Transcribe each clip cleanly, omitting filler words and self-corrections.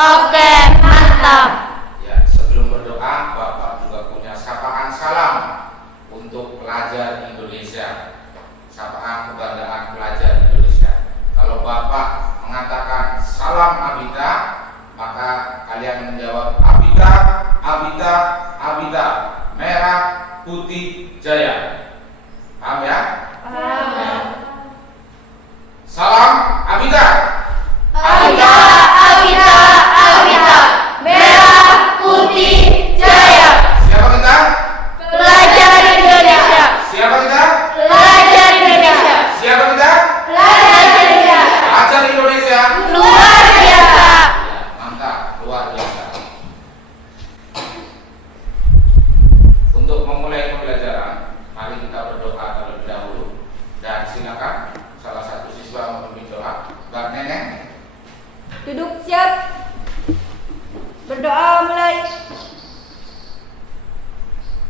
Oke, mantap. Ya, sebelum berdoa, Bapak juga punya sapaan salam untuk pelajar Indonesia. Sapaan kebanggaan pelajar Indonesia. Kalau Bapak mengatakan salam Abida, maka kalian menjawab Abida, Abida, Abida, merah, putih, jaya. Paham ya? Paham. Salam Abida. Abida, Abida, Abida, merah, putih, jaya. Siapa kita? Pelajar Indonesia. Siapa kita? Pelajar Indonesia. Siapa kita? Pelajar Indonesia. Pelajar Indonesia. Luar biasa. Ya, mantap, luar biasa. Untuk memulai pembelajaran, mari kita berdoa terlebih dahulu. Dan silakan salah satu siswa memimpin doa. Mbak Neneng. Duduk siap. Berdoa mulai.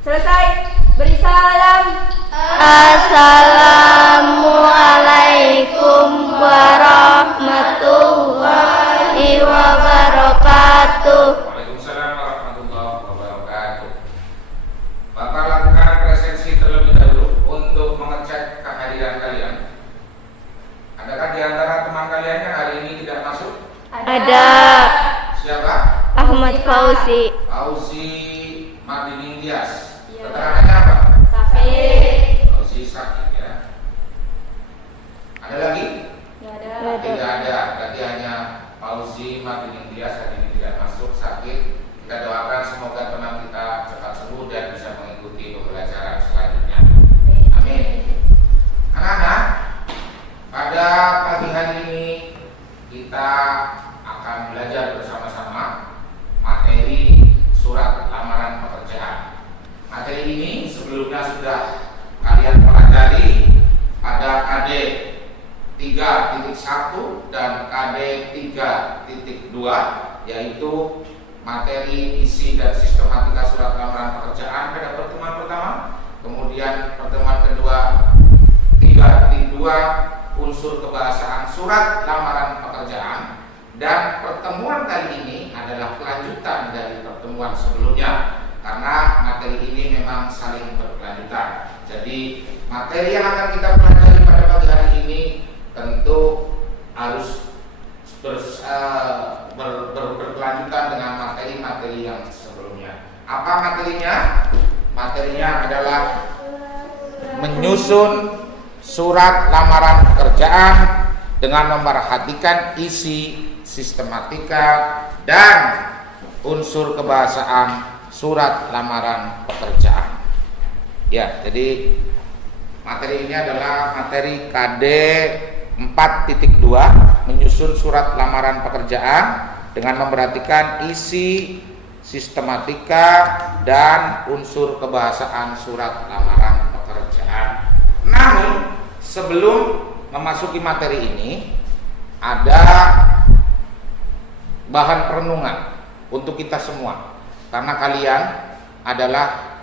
Selesai. Beri salam. Assalamualaikum warahmatullahi wabarakatuh. Waalaikumsalam warahmatullahi wabarakatuh. Bapak lakukan presensi terlebih dahulu untuk mengecek kehadiran kalian. Adakah di antara teman kalian yang hari ini tidak masuk? Ada Siapa? Ahmad Fauzi. Fauzi Mardini Tias. Keterangannya apa? Fauzi sakit ya. Ada lagi? Tidak ada. Berarti hanya Fauzi Mardini Tias hari ini tidak masuk, sakit. Kita doakan semoga teman kita cepat sembuh dan bisa mengikuti pembelajaran selanjutnya. Amin. Anak-anak, pada pagi hari ini kita akan belajar bersama-sama materi surat lamaran pekerjaan. Materi ini sebelumnya sudah kalian pelajari pada KD 3.1 dan KD 3.2, yaitu materi isi dan sistematika surat lamaran pekerjaan pada pertemuan pertama. Kemudian pertemuan kedua 3.2 unsur kebahasaan surat lamaran pekerjaan, dan pertemuan kali ini adalah kelanjutan dari pertemuan sebelumnya karena materi ini memang saling berkelanjutan. Jadi materi yang akan kita pelajari pada pagi hari ini tentu harus berkelanjutan dengan materi-materi yang sebelumnya. Apa materinya? Materinya adalah menyusun surat lamaran pekerjaan dengan memperhatikan isi, sistematika, dan unsur kebahasaan surat lamaran pekerjaan. Ya, jadi materi ini adalah materi KD 4.2, menyusun surat lamaran pekerjaan dengan memperhatikan isi, sistematika, dan unsur kebahasaan surat lamaran pekerjaan. Namun sebelum memasuki materi ini, ada bahan perenungan untuk kita semua, karena kalian adalah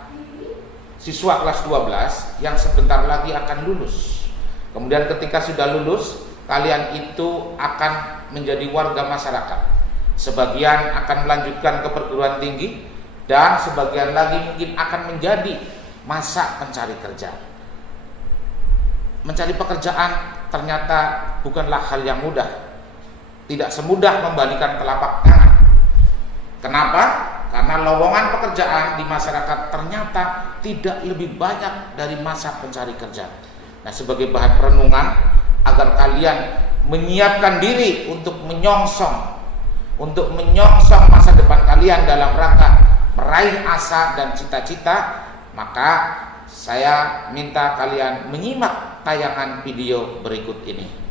siswa kelas 12 yang sebentar lagi akan lulus. Kemudian ketika sudah lulus, kalian itu akan menjadi warga masyarakat. Sebagian akan melanjutkan ke perguruan tinggi, dan sebagian lagi mungkin akan menjadi masa pencari kerja. Mencari pekerjaan ternyata bukanlah hal yang mudah. Tidak semudah membalikan telapak tangan. Kenapa? Karena lowongan pekerjaan di masyarakat ternyata tidak lebih banyak dari masa pencari kerja. Nah, sebagai bahan perenungan agar kalian menyiapkan diri untuk menyongsong masa depan kalian dalam rangka meraih asa dan cita-cita, maka saya minta kalian menyimak tayangan video berikut ini.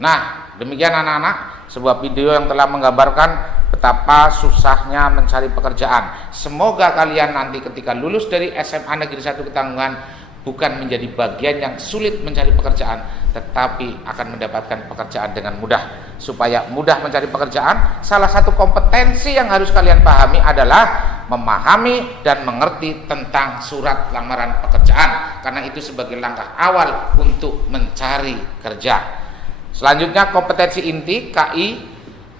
Nah, demikian anak-anak, sebuah video yang telah menggambarkan betapa susahnya mencari pekerjaan. Semoga kalian nanti ketika lulus dari SMA Negeri 1 Ketanggungan bukan menjadi bagian yang sulit mencari pekerjaan, tetapi akan mendapatkan pekerjaan dengan mudah. Supaya mudah mencari pekerjaan, salah satu kompetensi yang harus kalian pahami adalah memahami dan mengerti tentang surat lamaran pekerjaan, karena itu sebagai langkah awal untuk mencari kerja. Selanjutnya kompetensi inti KI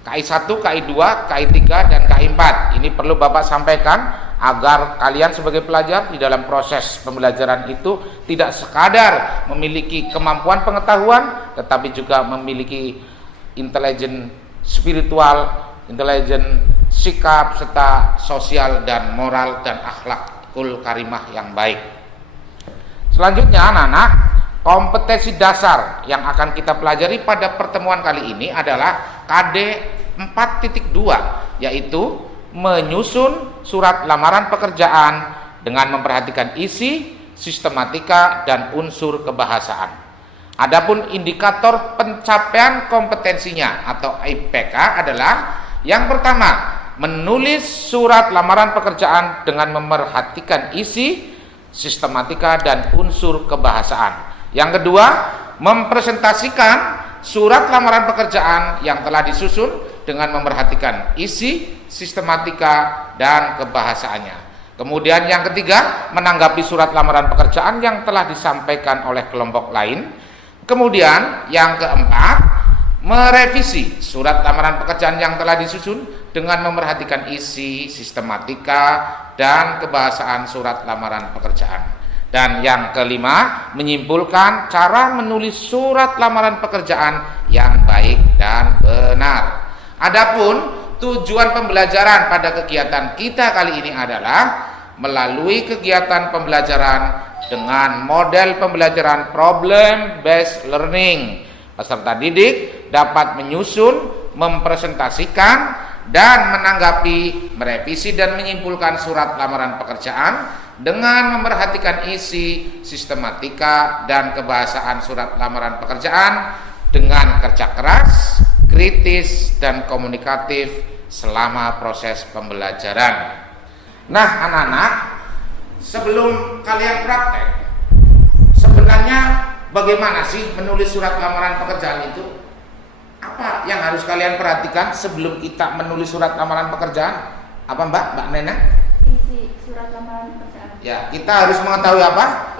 1, KI 2, KI 3, dan KI 4. Ini perlu Bapak sampaikan agar kalian sebagai pelajar di dalam proses pembelajaran itu tidak sekadar memiliki kemampuan pengetahuan, tetapi juga memiliki intelijen spiritual, intelijen sikap, serta sosial dan moral dan akhlakul karimah yang baik. Selanjutnya anak-anak, kompetensi dasar yang akan kita pelajari pada pertemuan kali ini adalah KD 4.2, yaitu menyusun surat lamaran pekerjaan dengan memperhatikan isi, sistematika, dan unsur kebahasaan. Adapun indikator pencapaian kompetensinya atau IPK adalah yang pertama, menulis surat lamaran pekerjaan dengan memerhatikan isi, sistematika, dan unsur kebahasaan. Yang kedua, mempresentasikan surat lamaran pekerjaan yang telah disusun dengan memerhatikan isi, sistematika, dan kebahasaannya. Kemudian yang ketiga, menanggapi surat lamaran pekerjaan yang telah disampaikan oleh kelompok lain. Kemudian yang keempat, merevisi surat lamaran pekerjaan yang telah disusun dengan memerhatikan isi, sistematika, dan kebahasaan surat lamaran pekerjaan. Dan yang kelima, menyimpulkan cara menulis surat lamaran pekerjaan yang baik dan benar. Adapun tujuan pembelajaran pada kegiatan kita kali ini adalah melalui kegiatan pembelajaran dengan model pembelajaran problem based learning. Peserta didik dapat menyusun, mempresentasikan, dan menanggapi, merevisi, dan menyimpulkan surat lamaran pekerjaan dengan memerhatikan isi, sistematika, dan kebahasaan surat lamaran pekerjaan dengan kerja keras, kritis, dan komunikatif selama proses pembelajaran. Nah anak-anak, sebelum kalian praktek, sebenarnya bagaimana sih menulis surat lamaran pekerjaan itu? Apa yang harus kalian perhatikan sebelum kita menulis surat lamaran pekerjaan? Apa Mbak Nena? Isi surat lamaran pekerjaan. Ya, kita harus mengetahui apa?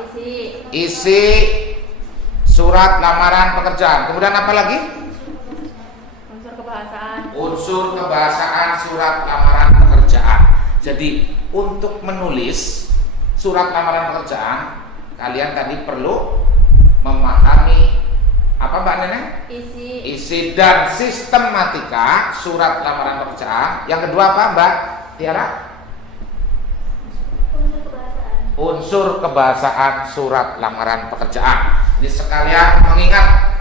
Isi surat lamaran pekerjaan. Kemudian apa lagi? Unsur kebahasaan. Unsur kebahasaan surat lamaran pekerjaan. Jadi untuk menulis surat lamaran pekerjaan, kalian tadi perlu memahami apa Mbak Neneng? Isi dan sistematika surat lamaran pekerjaan. Yang kedua apa Mbak Tiara? Unsur kebahasaan surat lamaran pekerjaan. Jadi sekalian mengingat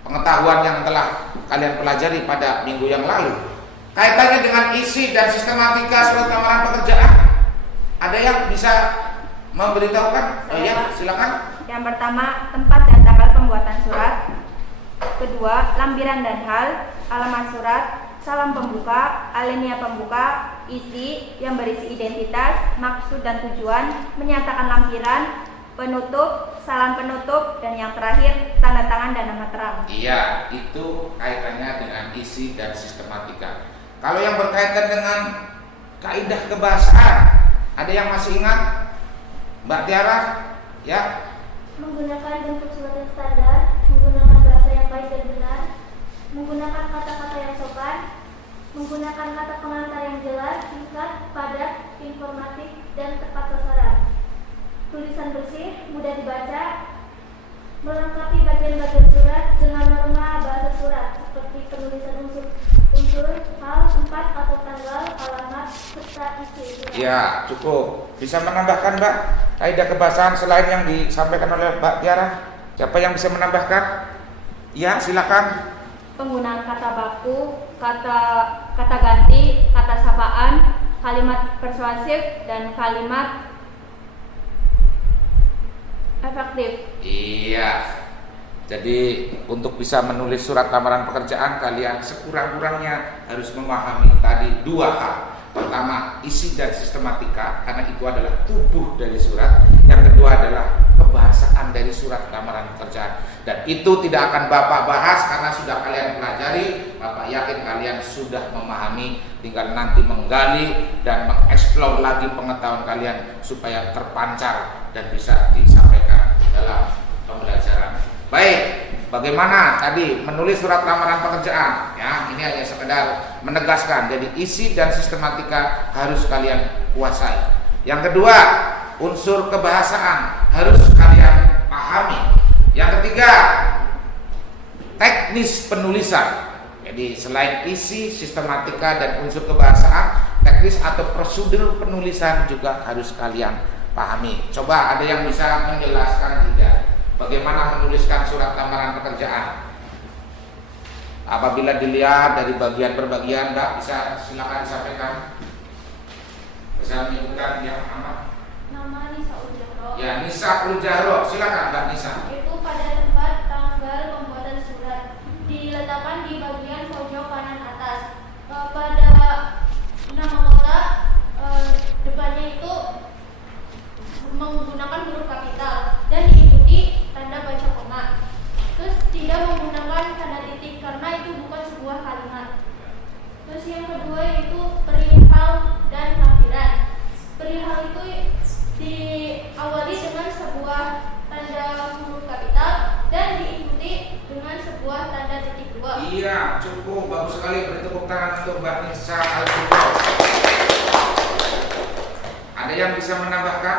pengetahuan yang telah kalian pelajari pada minggu yang lalu, kaitannya dengan isi dan sistematika surat lamaran pekerjaan, ada yang bisa memberitahukan? Oh ya, silakan. Yang pertama, tempat dan tanggal pembuatan surat. Kedua, lampiran dan hal, alamat surat, salam pembuka, alinea pembuka, isi yang berisi identitas, maksud dan tujuan, menyatakan lampiran, penutup, salam penutup, dan yang terakhir tanda tangan dan nama terang. Iya, itu kaitannya dengan isi dan sistematika. Kalau yang berkaitan dengan kaidah kebahasaan, ada yang masih ingat? Mbak Tiara, ya? Menggunakan bentuk surat yang standar, menggunakan bahasa yang baik dan benar, menggunakan kata-kata yang sopan, menggunakan kata pengantar yang jelas, singkat, padat, informatif, dan tepat sasaran. Tulisan bersih, mudah dibaca, melengkapi bagian-bagian surat dengan norma bahasa surat seperti penulisan unsur, hal, tempat atau tanggal, alamat, serta isi surat. Ya, cukup. Bisa menambahkan Mbak kaidah kebahasaan selain yang disampaikan oleh Mbak Tiara? Siapa yang bisa menambahkan? Ya, silakan. Penggunaan kata baku, kata ganti, kata sapaan, kalimat persuasif, dan kalimat efektif. Iya. Jadi untuk bisa menulis surat lamaran pekerjaan, kalian sekurang-kurangnya harus memahami tadi dua hal. Pertama, isi dan sistematika, karena itu adalah tubuh dari surat. Yang kedua adalah kebahasaan dari surat lamaran pekerjaan. Dan itu tidak akan Bapak bahas karena sudah kalian pelajari. Bapak yakin kalian sudah memahami, tinggal nanti menggali dan mengeksplor lagi pengetahuan kalian supaya terpancar dan bisa disampaikan dalam pembelajaran. Baik, bagaimana tadi menulis surat lamaran pekerjaan? Ya, ini hanya sekedar menegaskan. Jadi isi dan sistematika harus kalian kuasai. Yang kedua, unsur kebahasaan harus kalian pahami. Yang ketiga, teknis penulisan. Jadi selain isi, sistematika dan unsur kebahasaan, teknis atau prosedur penulisan juga harus kalian pahami. Coba ada yang bisa menjelaskan tidak? Bagaimana menuliskan surat lamaran pekerjaan? Apabila dilihat dari bagian per bagian, Mbak, bisa silakan disampaikan. Bisa menyebutkan yang pertama. Nama Nisa Uljahro. Ya, Nisa Uljahro, silakan Mbak Nisa. Itu pada tempat tanggal pembuatan surat diletakkan di bagian pojok kanan atas. Pada nama kota depannya itu menggunakan huruf kapital dan diikuti tanda baca koma. Terus tidak menggunakan tanda titik karena itu bukan sebuah kalimat. Terus yang kedua yaitu perihal dan lampiran. Perihal itu diawali dengan sebuah tanda huruf kapital dan diikuti dengan sebuah tanda titik dua. Iya, cukup bagus sekali. Beri tepuk tangan untuk Mbak Nisa Al-Kubro. Ada yang bisa menambahkan,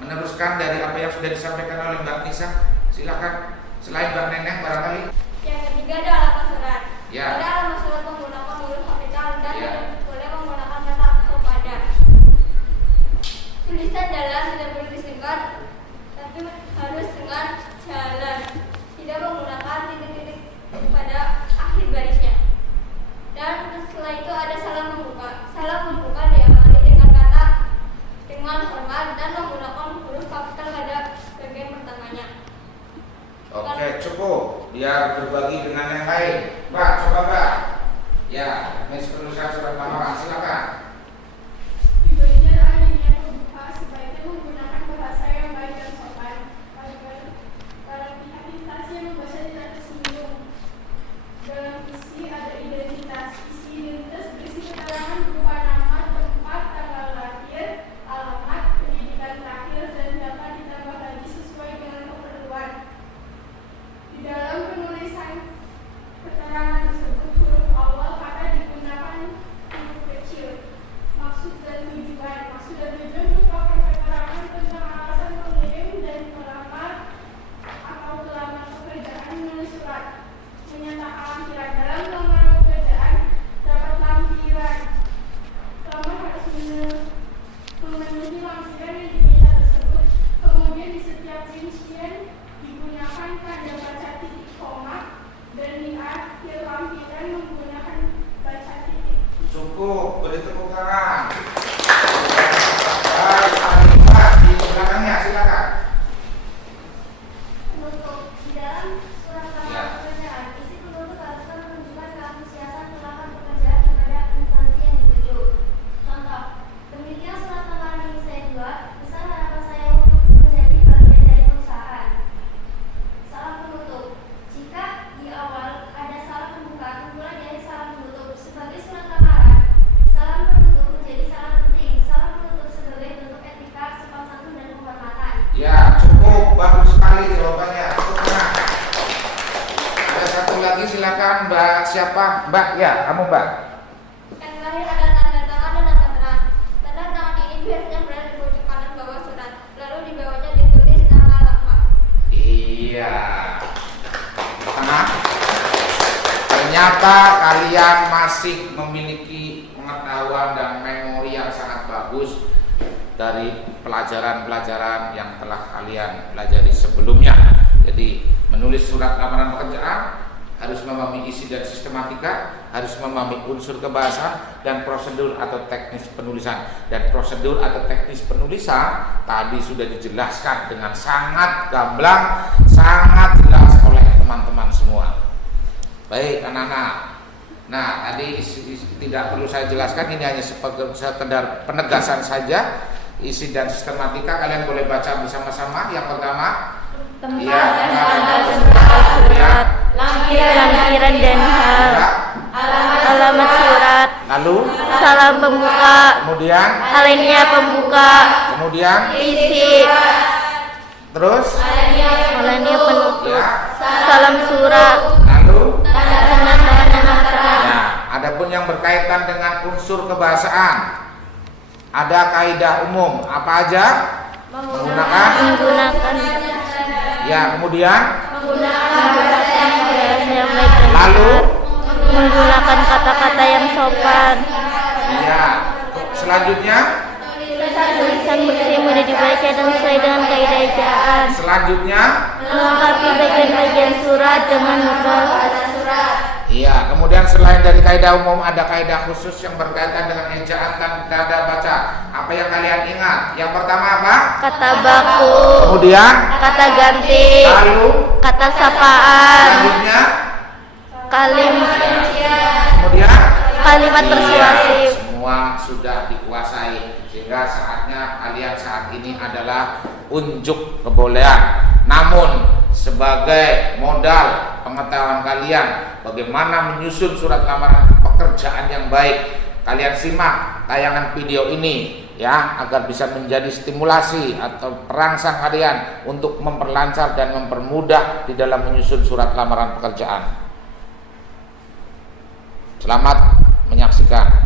meneruskan dari apa yang sudah disampaikan oleh Mbak Nisa? Silakan. Selain Mbak Neneng barangkali. Yang ketiga ada alamat surat. Ya. Pada alamat surat menggunakan huruf kapital dan Ya. tidak boleh menggunakan kata kepada. Tulisan dalam tidak boleh disingkat, tapi harus dengan jalan. Tidak menggunakan titik-titik pada akhir barisnya. Dan setelah itu ada salam membuka. Salam membuka diawali dengan kata dengan hormat dan menggunakan huruf kapital pada bagian pertamanya. Oke, cukup. Biar berbagi dengan yang lain. Mbak, coba Mbak. Ya, Miss penulisan surat lamaran, silakan. Di bagian akhirnya membuka sebaiknya menggunakan bahasa yang baik dan sopan. Para pihak instansi yang membaca tidak tersinggung. Dalam isi ada identitas. Isi identitas berisi keterangan berupa nama, tempat, tanggal lahir, alamat, pendidikan terakhir, dan dapat ditambah lagi sesuai dengan keperluan. Di dalam penulisan keterangan tersebut huruf awal kata digunakan huruf kecil. Maksud dan tujuan merupakan keterangan tentang alasan pengirim dan pelamar atau pelamar pekerjaan menulis surat. Menyatakan lampiran dalam lamaran pekerjaan dapat lampiran. Pelamar harus memenuhi lampiran yang diminta tersebut. Kemudian di setiap rincian digunakan tanda baca titik koma dan di akhir lampiran menggunakan baca titik. Cukup, beri tepuk tangan. Baik, Mbak di belakangnya, silakan. Penutup di dalam surat Ya. lamaran pekerjaan, isi penutup harusnya menunjukkan keantusiasan pelamar pekerjaan kepada instansi yang dituju. Contoh, demikian surat lamaran yang saya buat, besar harapan saya untuk menjadi bagian dari perusahaan. Salam penutup. Jika di awal ada salam pembuka, mulai dari salam penutup sebagai surat lamaran. Salam penutup menjadi salam penting. Salam penutup sebagai bentuk etika, sopan santun dan penghormatan. Ya, cukup, bagus sekali jawabannya. Tepuk tangan. Ada satu lagi, silakan Mbak. Siapa? Mbak, ya, kamu Mbak. Yang terakhir ada tanda tangan dan tanda tangan. Tanda tangan ini biasanya berada di pojok kanan bawah surat. Lalu di bawahnya ditulis nama lengkap. Iya. Tengah. Ternyata kalian masih memiliki pengetahuan dan memori yang sangat bagus dari pelajaran-pelajaran yang telah kalian pelajari sebelumnya. Jadi menulis surat lamaran pekerjaan harus memahami isi dan sistematika, harus memahami unsur kebahasaan dan prosedur atau teknis penulisan. Dan prosedur atau teknis penulisan tadi sudah dijelaskan dengan sangat gamblang, sangat jelas oleh teman-teman semua. Baik anak-anak. Nah, tadi tidak perlu saya jelaskan, ini hanya sekedar penegasan saja. Isi dan sistematika kalian boleh baca bersama-sama. Yang pertama, Tempat dan surat, lampiran dan hal, alamat surat, lalu salam pembuka, kemudian alinea pembuka, kemudian isi, terus alinea penutup, ya, salam surat, lalu tanda tangan dan materai. ya, adapun yang berkaitan dengan unsur kebahasaan ada kaidah umum apa aja? Menggunakan ya, kemudian bahasa yang baik dan lalu benar, menggunakan kata-kata yang sopan, ya, selanjutnya tulisan bersih mudah dibaca dan sesuai dengan kaidah ejaan, selanjutnya melengkapi bagian-bagian surat dengan huruf. iya, kemudian selain dari kaidah umum ada kaidah khusus yang berkaitan dengan ejaan dan tanda baca. Apa yang kalian ingat? Yang pertama apa? Kata baku, Kemudian kata ganti, lalu kata sapaan, selanjutnya kemudian kalimat iya, persuasif. semua sudah dikuasai sehingga saatnya kalian saat ini adalah unjuk kebolehan. Namun sebagai modal pengetahuan kalian bagaimana menyusun surat lamaran pekerjaan yang baik, kalian simak tayangan video ini ya, agar bisa menjadi stimulasi atau perangsang kalian untuk memperlancar dan mempermudah di dalam menyusun surat lamaran pekerjaan. Selamat menyaksikan.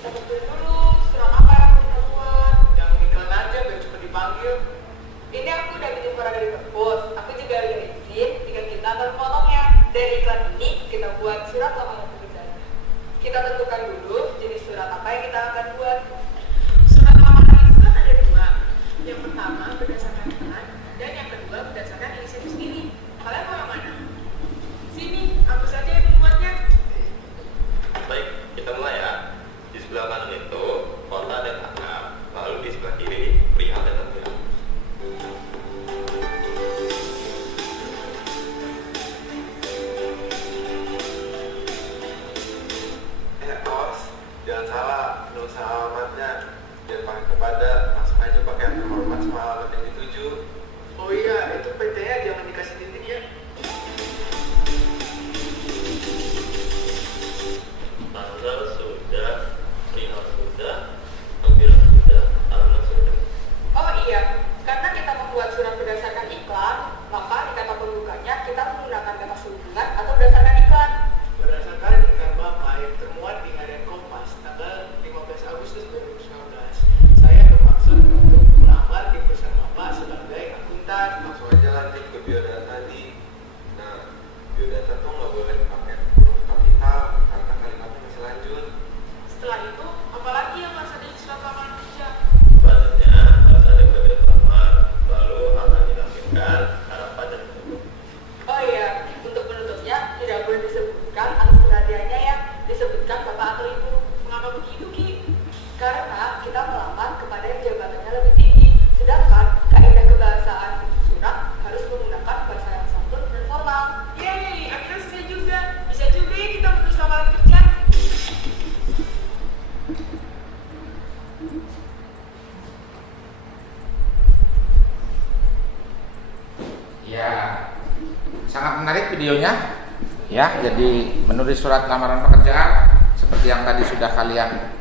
Kita betulin dulu surat apa yang kita buat. Yang Ini aku udah bikin surat dari perpus. Aku juga udah izin jika kita akan memotongnya. Dari iklan ini kita buat surat lamaran pekerjaan. Kita tentukan dulu jenis surat apa yang kita akan buat. Surat lamaran itu kan ada dua. Yang pertama berdasarkan iklan dan yang kedua berdasarkan inisiatif sendiri. Kalian mau yang mana? Sini, aku saja yang membuatnya. Baik, kita mulai ya. Di sebelah kanan itu kota dan angka, lalu di sebelah kiri perihal dan tampilan. Awas, jangan salah nulis alamatnya. Jangan pakai kepada, langsung aja pakai yang terhormat sama alamat yang dituju. Oh iya, itu PT-nya jangan dikasih titik ya. Tanggal sudah, perihal sudah, tampilan sudah, alamat sudah. Oh iya, karena kita membuat surat berdasarkan iklan, maka di kata pembukanya kita menggunakan kata sehubungan atau berdasarkan iklan. Berdasarkan iklan Bapak yang termuat di harian Kompas tanggal 15 Agustus 2019, saya bermaksud untuk melamar di perusahaan Bapak sebagai akuntan. Langsung aja lanjut ke biodata tadi. Nah, biodata tuh nggak boleh pakai huruf kapital karena kalimatnya masih lanjut. Setelah itu, apalagi yang harus ada di surat lamaran kerja? Batasnya harus ada kredit lamar, lalu akan ditampilkan harapan dan hukum. Oh iya, untuk penutupnya tidak boleh disebutkan atas perhatiannya ya, disebutkan Bapak atau Ibu. Mengapa begitu, Ki? Karena kita melamar kepada yang jabatannya lebih tinggi, sedangkan kaidah kebahasaan surat harus menggunakan bahasa yang santun dan formal. Yeay, akhirnya selesai juga. Bisa juga ya kita menulis lamaran kerja. Ya, sangat menarik videonya. Ya, jadi menulis surat lamaran pekerjaan seperti yang tadi sudah kalian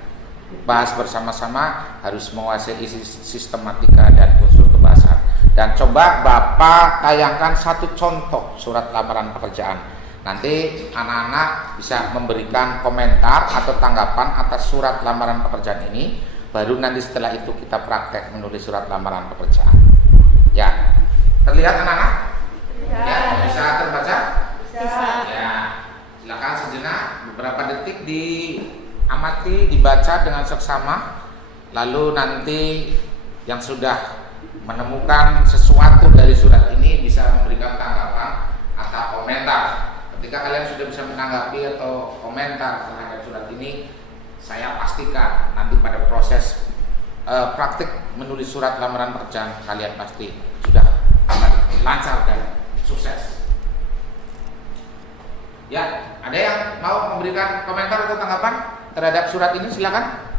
bahas bersama-sama harus menguasai isi sistematika dan unsur kebahasaan. Dan coba Bapak tayangkan satu contoh surat lamaran pekerjaan. Nanti anak-anak bisa memberikan komentar atau tanggapan atas surat lamaran pekerjaan ini. Baru nanti setelah itu kita praktek menulis surat lamaran pekerjaan. Ya, terlihat anak-anak? Ya, bisa terbaca? Bisa. Ya, silakan sejenak beberapa detik diamati, dibaca dengan seksama. Lalu nanti yang sudah menemukan sesuatu dari surat ini bisa memberikan tanggapan atau komentar. Ketika kalian sudah bisa menanggapi atau komentar terhadap surat ini, saya pastikan nanti pada proses praktik menulis surat lamaran pekerjaan kalian pasti sudah akan lancar dan sukses. Ya, ada yang mau memberikan komentar atau tanggapan terhadap surat ini? Silakan.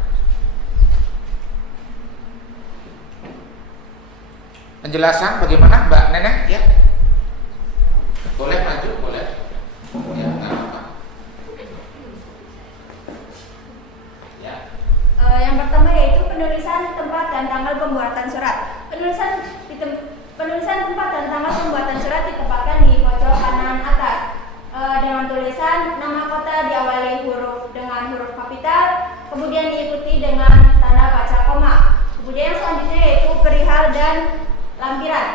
Penjelasan bagaimana, Mbak Neneng? Ya, boleh maju, boleh. Ya, nggak apa-apa. Ya. Yang pertama yaitu penulisan tempat dan tanggal pembuatan surat. Penulisan tempat dan tanggal pembuatan surat ditempatkan di pojok kanan atas dengan tulisan nama kota diawali huruf dengan huruf kapital, kemudian diikuti dengan tanda baca koma. Kemudian yang selanjutnya yaitu perihal dan lampiran.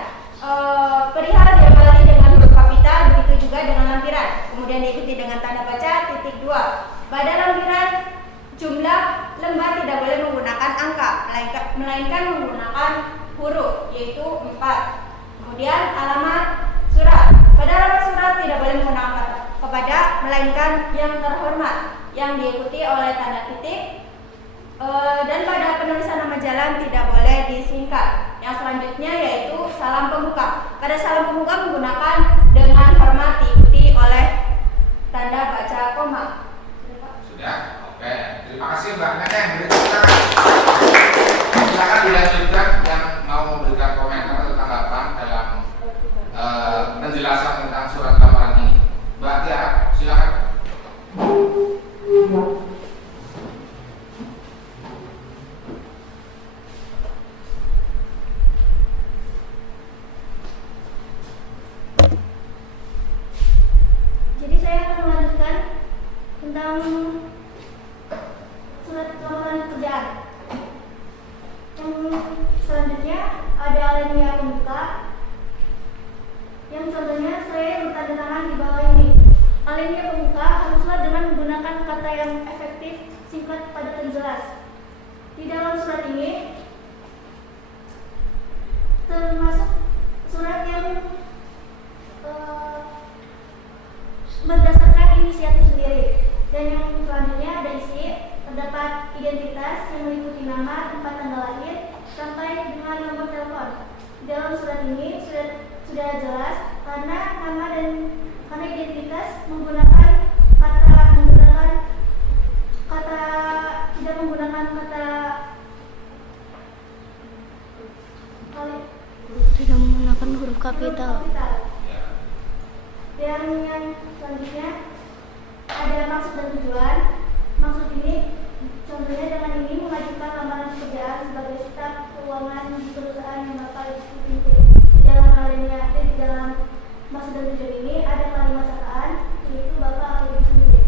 Perihal diawali dengan huruf kapital, begitu juga dengan lampiran. Kemudian diikuti dengan tanda baca titik 2. Pada lampiran jumlah lembar tidak boleh menggunakan angka, melainkan menggunakan huruf, yaitu 4. Kemudian alamat surat. Pada alamat surat tidak boleh menggunakan kata kepada, melainkan yang terhormat, yang diikuti oleh tanda titik. Dan pada penulisan nama jalan tidak boleh disingkat. Yang selanjutnya yaitu salam pembuka. Pada salam pembuka menggunakan dengan hormat diikuti oleh tanda baca koma. Sudah? Oke. Terima kasih Mbak Neneng. Silakan dilanjutkan yang mau memberikan komentar atau tanggapan dalam penjelasan tentang surat lamaran ini. Mbak Tiara, silakan. Jadi saya akan melanjutkan dengan nomor telepon. Dalam surat ini sudah jelas karena nama dan karena identitas menggunakan tidak menggunakan kata tidak menggunakan huruf kapital. Dan yang selanjutnya ada maksud dan tujuan. Maksud ini contohnya dengan ini mengajukan lamaran pekerjaan sebagai staf keuangan di perusahaan yang bakal dipimpin. Di dalam maksud dan tujuan ini ada kalimat sakaan yaitu bapak atau ibu pimpin.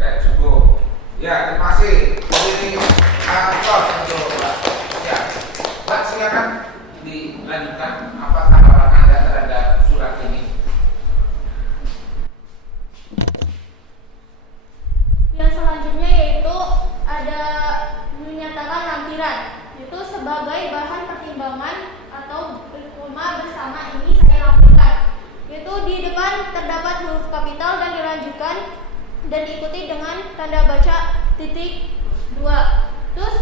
Ya, cukup. Ya, terima kasih. Ini aplaus untuk Mbak. Ya, Mbak silakan dilanjutkan apa tanggapan Anda terhadap surat ini. Yang selanjutnya yaitu ada menyatakan lampiran, itu sebagai bahan pertimbangan atau koma bersama ini saya lampirkan. Itu di depan terdapat huruf kapital dan dilanjutkan dan diikuti dengan tanda baca titik 2. Terus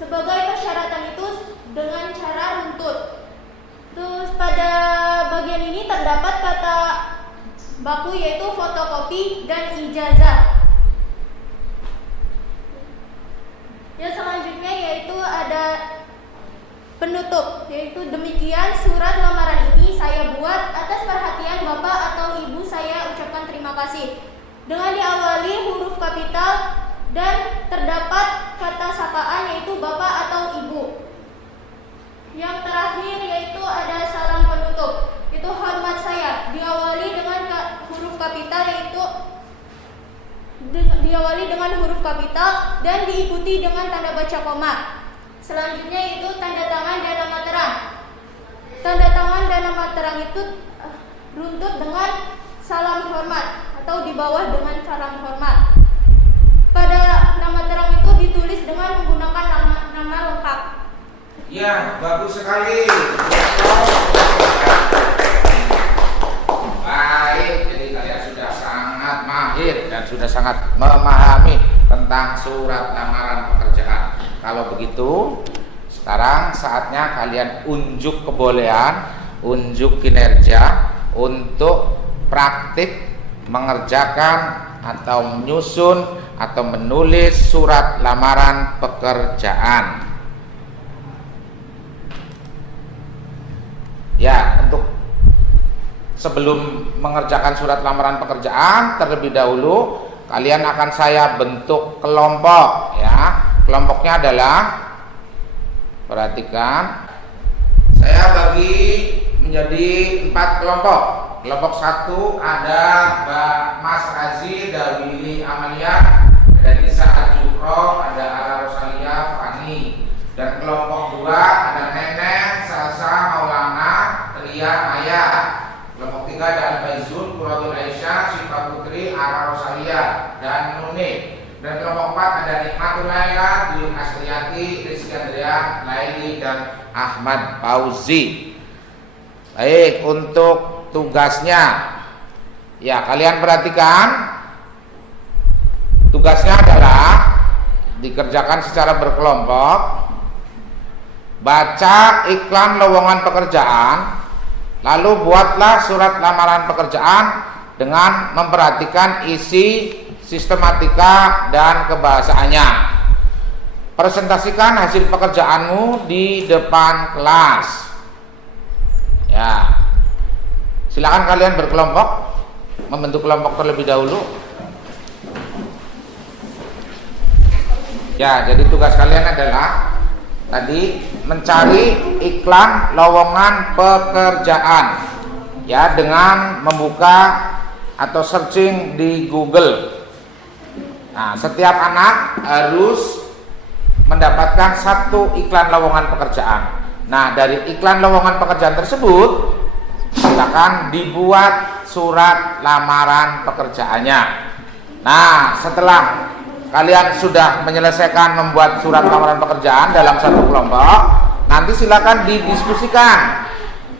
sebagai persyaratan itu dengan cara runtut. Terus pada bagian ini terdapat kata baku yaitu fotokopi dan ijazah. Yang selanjutnya yaitu ada penutup, yaitu demikian surat lamaran ini saya buat atas perhatian Bapak atau Ibu saya ucapkan terima kasih. Dengan diawali huruf kapital dan terdapat kata sapaan yaitu Bapak atau Ibu. Yang terakhir yaitu ada salam penutup, itu hormat saya diawali dengan huruf kapital dan diikuti dengan tanda baca koma. Selanjutnya itu tanda tangan dan nama terang. Tanda tangan dan nama terang itu runtut dengan salam hormat atau di bawah dengan salam hormat. Pada nama terang itu ditulis dengan menggunakan nama lengkap. Ya, bagus sekali. Baik, jadi kalian sudah sangat mahir dan sudah sangat memahami tentang surat lamaran pekerjaan. Kalau begitu, sekarang saatnya kalian unjuk kebolehan, unjuk kinerja untuk praktik mengerjakan atau menyusun atau menulis surat lamaran pekerjaan. Ya, untuk sebelum mengerjakan surat lamaran pekerjaan, terlebih dahulu kalian akan saya bentuk kelompok ya. Kelompoknya adalah, perhatikan, saya bagi menjadi 4 kelompok. Kelompok 1 ada Mbak Mas Razi, Dawili Amalia, ada Nisa Al-Jukro, ada Ara Rosalia Fani. Dan kelompok 2 ada Nenek, Salsa, Maulana, Ria, Maya. Kelompok 3 ada Al-Faizun, Quratul Aisyah, Syifa Putri, Ara Rosalia, dan Nuni. Dan kelompok 4 ada Nikmatul Laila, Dwi Asriyati, Rizky Andrea, Laili, dan Ahmad Fauzi. Baik, untuk tugasnya, ya kalian perhatikan, tugasnya adalah dikerjakan secara berkelompok. Baca iklan lowongan pekerjaan, lalu buatlah surat lamaran pekerjaan dengan memperhatikan isi, sistematika, dan kebahasaannya. Presentasikan hasil pekerjaanmu di depan kelas. Ya, silakan kalian berkelompok, membentuk kelompok terlebih dahulu. Ya, jadi tugas kalian adalah tadi mencari iklan lowongan pekerjaan, ya, dengan membuka atau searching di Google. Nah, setiap anak harus mendapatkan 1 iklan lowongan pekerjaan. Nah, dari iklan lowongan pekerjaan tersebut silakan dibuat surat lamaran pekerjaannya. Nah, setelah kalian sudah menyelesaikan membuat surat lamaran pekerjaan dalam 1 kelompok, nanti silakan didiskusikan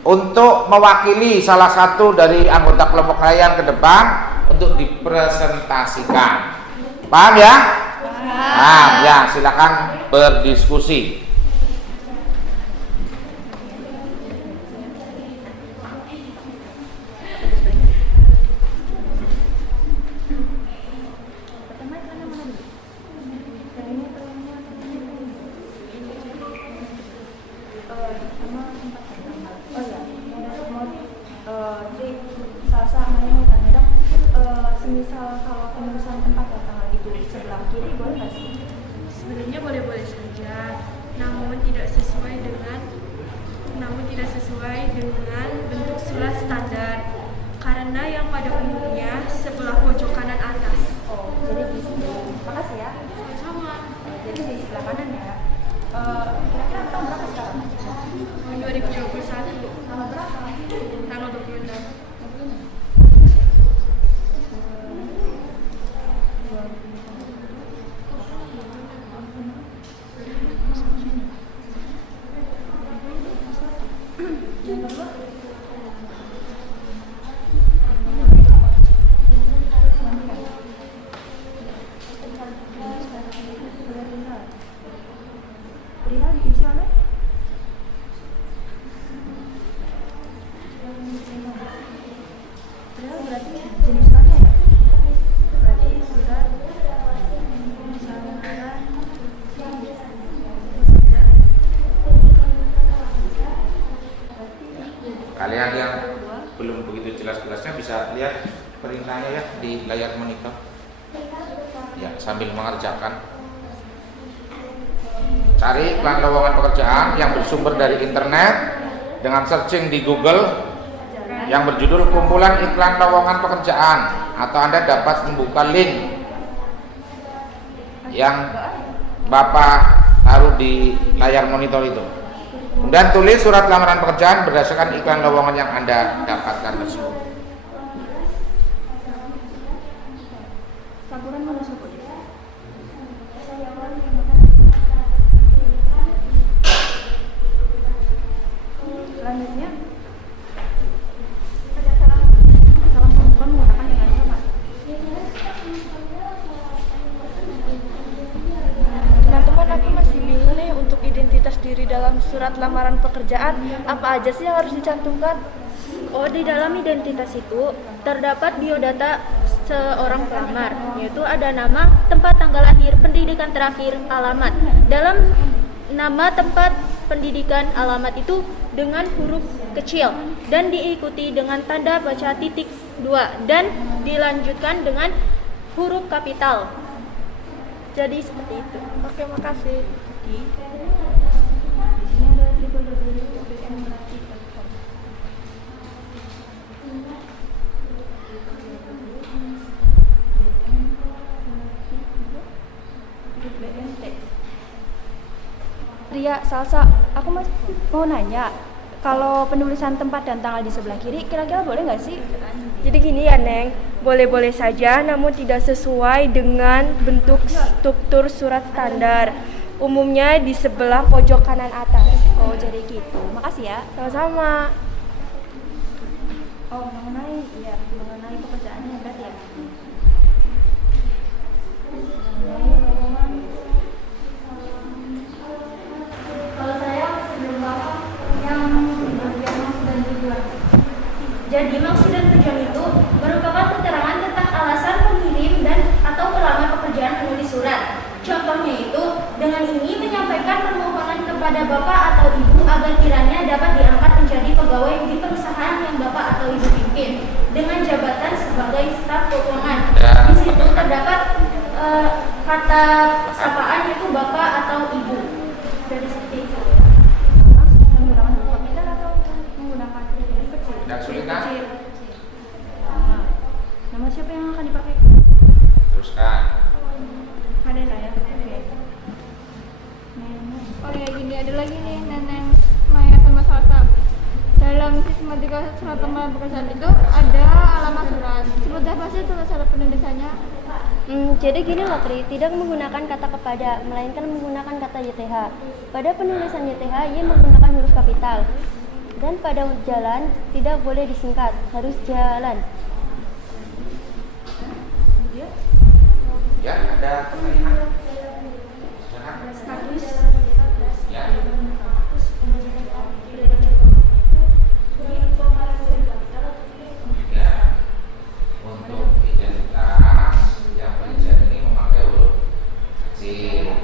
untuk mewakili salah satu dari anggota kelompok kalian ke depan untuk dipresentasikan. Paham ya? Paham ya, silakan berdiskusi. nama tempat dan tanggal. Oh iya, jadi Salsa mau tanya dong, semisal kalau penulisan tempat dan tanggal itu di sebelah kiri boleh nggak sih? Sebenarnya boleh-boleh saja, namun tidak sesuai dengan bentuk surat standar, karena yang pada umumnya sebelah pojok kanan atas. Oh, jadi di sini. Makasih ya. Sama. Jadi di sebelah kanan ya. Kira-kira tahun berapa sekarang? Tahun 2021. Tanggal berapa? Tanggal 26. Perihal diisi oleh perihal berarti jenis suratnya ya? Berarti surat misalnya Kalian yang belum begitu jelas tugasnya bisa lihat perintahnya ya di layar monitor. Ya, sambil mengerjakan. Cari iklan lowongan pekerjaan yang bersumber dari internet dengan searching di Google yang berjudul kumpulan iklan lowongan pekerjaan, atau Anda dapat membuka link yang Bapak taruh di layar monitor itu. Kemudian tulis surat lamaran pekerjaan berdasarkan iklan lowongan yang Anda dapatkan tersebut. Saburan mana suku? Selanjutnya ada salam pembuka menggunakan yang sama. Teman-teman, aku masih bingung nih untuk identitas diri dalam surat lamaran pekerjaan. Apa aja sih yang harus dicantumkan? Oh, di dalam identitas itu terdapat biodata seorang pelamar, yaitu ada nama, tempat tanggal lahir, pendidikan terakhir, alamat. Dalam nama, tempat pendidikan, alamat itu dengan huruf kecil dan diikuti dengan tanda baca titik 2 dan dilanjutkan dengan huruf kapital. Jadi seperti itu. Oke, makasih. Di sini ada www.bmmelati.com. Ria, Salsa, aku mau nanya, kalau penulisan tempat dan tanggal di sebelah kiri, kira-kira boleh nggak sih? Jadi gini ya Neng, boleh-boleh saja namun tidak sesuai dengan bentuk struktur surat standar. Umumnya di sebelah pojok kanan atas. Oh, jadi gitu. Makasih ya. Sama-sama. Oh, mengenai pekerjaannya berarti ya. Mengenai lowongan. Kalau saya masih belum paham yang bagian maksud dan tujuan. Jadi maksud dan tujuan itu merupakan keterangan tentang alasan pengirim dan atau pelamar pekerjaan penulis surat. Contohnya itu, dengan ini menyampaikan permohonan kepada Bapak atau Ibu agar kiranya dapat diangkat menjadi pegawai di perusahaan yang Bapak atau Ibu pimpin dengan jabatan sebagai staf keuangan. Di situ terdapat kata sapaan yaitu Bapak atau Ibu. Jadi seperti itu. Menggunakan huruf kapital atau menggunakan huruf kecil? Tidak sulit kan? Kecil. Nama siapa yang akan dipakai? Teruskan. Ada saya. Oke. Oh ya, gini ada lagi nih Neneng, Maya sama Salsa. Dalam sistematika surat lamaran pekerjaan itu ada alamat surat. Seperti apa sih cara penulisannya? Jadi gini loh Tri, tidak menggunakan kata kepada, melainkan menggunakan kata YTH. Pada penulisan YTH, Y menggunakan huruf kapital. Dan pada jalan, tidak boleh disingkat, harus jalan. Ya, ada pertanyaan? Status Ya. Ya. Untuk identitas yang perizinan ini memakai huruf kecil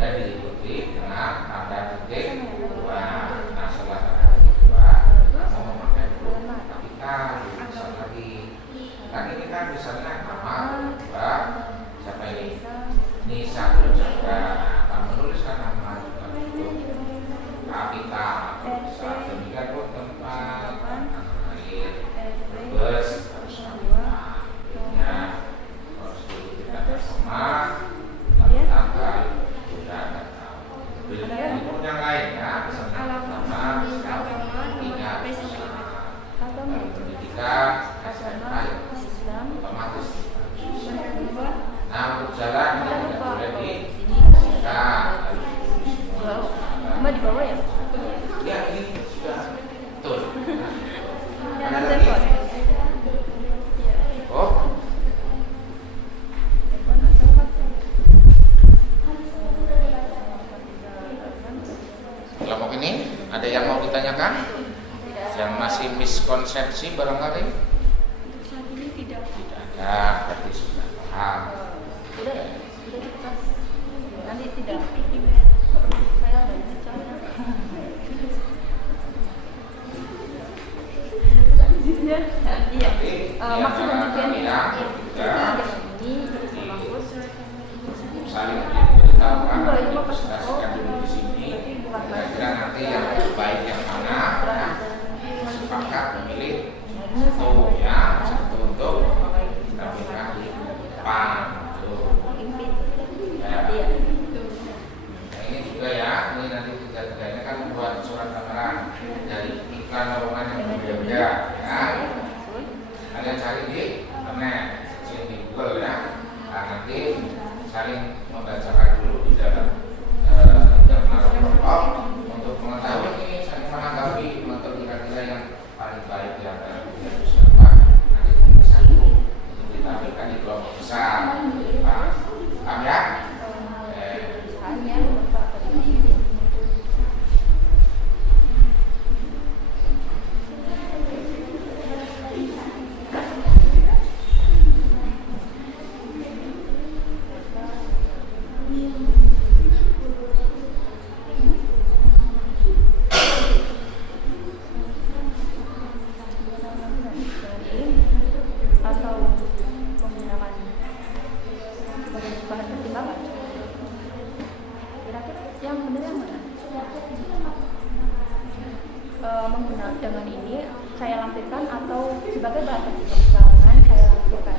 dan diikuti dengan tanda titik 2. Nah, setelah kapital. Saat demikian pun tempat air, bus, harus ya, harus dulu kita koma, tanggal sudah ada tahu. Berikut yang lain ya, misalnya nama, ingat, pendidikan, SMK, otomatis. Nah, untuk jalan ini tidak boleh di Mbak di bawah ya? Ya, ini sudah betul. Ada Ada telepon. lagi? Oh, kelompok ini ada yang mau ditanyakan? Yang masih miskonsepsi barangkali? Saat ini tidak. Ya, berarti sudah paham. Udah ya? Udah dikasih. Nanti tidak. Saya nggak bisa cara. Iya. Maksud dan tujuan jadi bagus. Saling diberitahukan, discusskan dulu di sini. Kira-kira nanti yang terbaik yang mana? Ya, sepakat memilih satu ya, satu untuk tampilkan di depan. Ya. Nah, ini juga ya, ini nanti tiga-tiganya kan membuat surat lamaran dari iklan lowongan yang berbeda-beda ya. Kalian cari di internet, searching di Google ya. Nah, nanti saling membacakan dulu di dalam internal kelompok untuk mengetahui ini saling menanggapi mengatur kira-kira yang paling baik di antara itu siapa. Nanti disambung untuk ditampilkan di kelompok besar. Paham ya? Atau menggunakan sebagai bahan pertimbangan. Kira-kira yang benar yang mana? Menggunakan dengan ini saya lampirkan atau sebagai bahan pertimbangan saya lampirkan.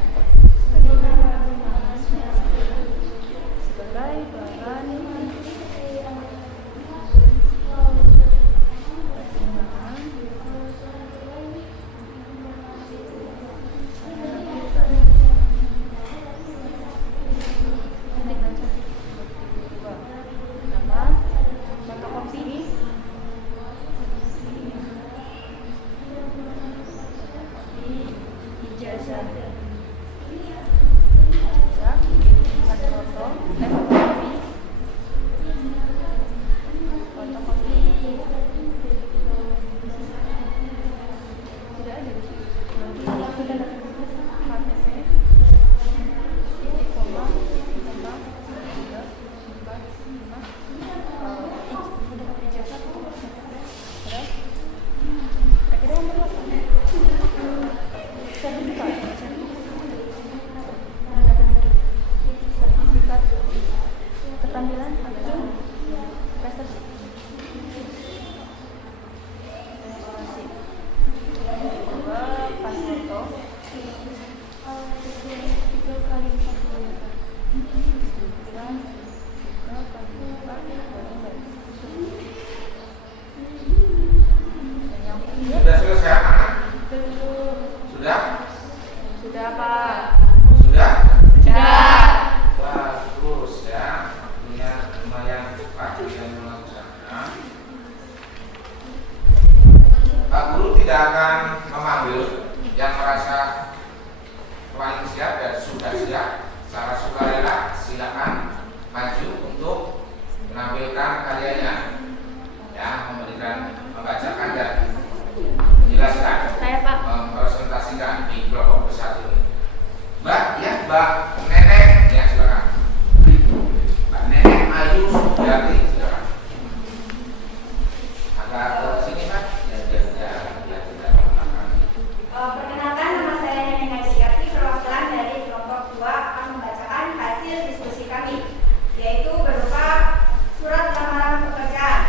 Sebagai bahan keterampilan hakim prestasi. Yang kedua pas foto. Sudah selesai anak? Sudah? Sudah Pak. Sudah? Sudah. Bagus ya. Artinya lumayan cepat yang melaksanakan. Pak Guru tidak akan memanggil yang merasa paling siap dan sudah siap secara sukarela. Silakan maju untuk menampilkan karyanya, ya, membacakan dan menjelaskan, Saya Pak. mempresentasikan di kelompok besar ini. Mbak, ya, Mbak Neneng, ya silakan. Mbak Neneng Ayu Sudarti, silakan. Agak ke sini Pak, ya tidak menggunakan. Perkenalkan, nama saya Neneng Ayu Sudarti, perwakilan dari kelompok 2 akan membacakan hasil diskusi kami, yaitu berupa surat lamaran pekerjaan.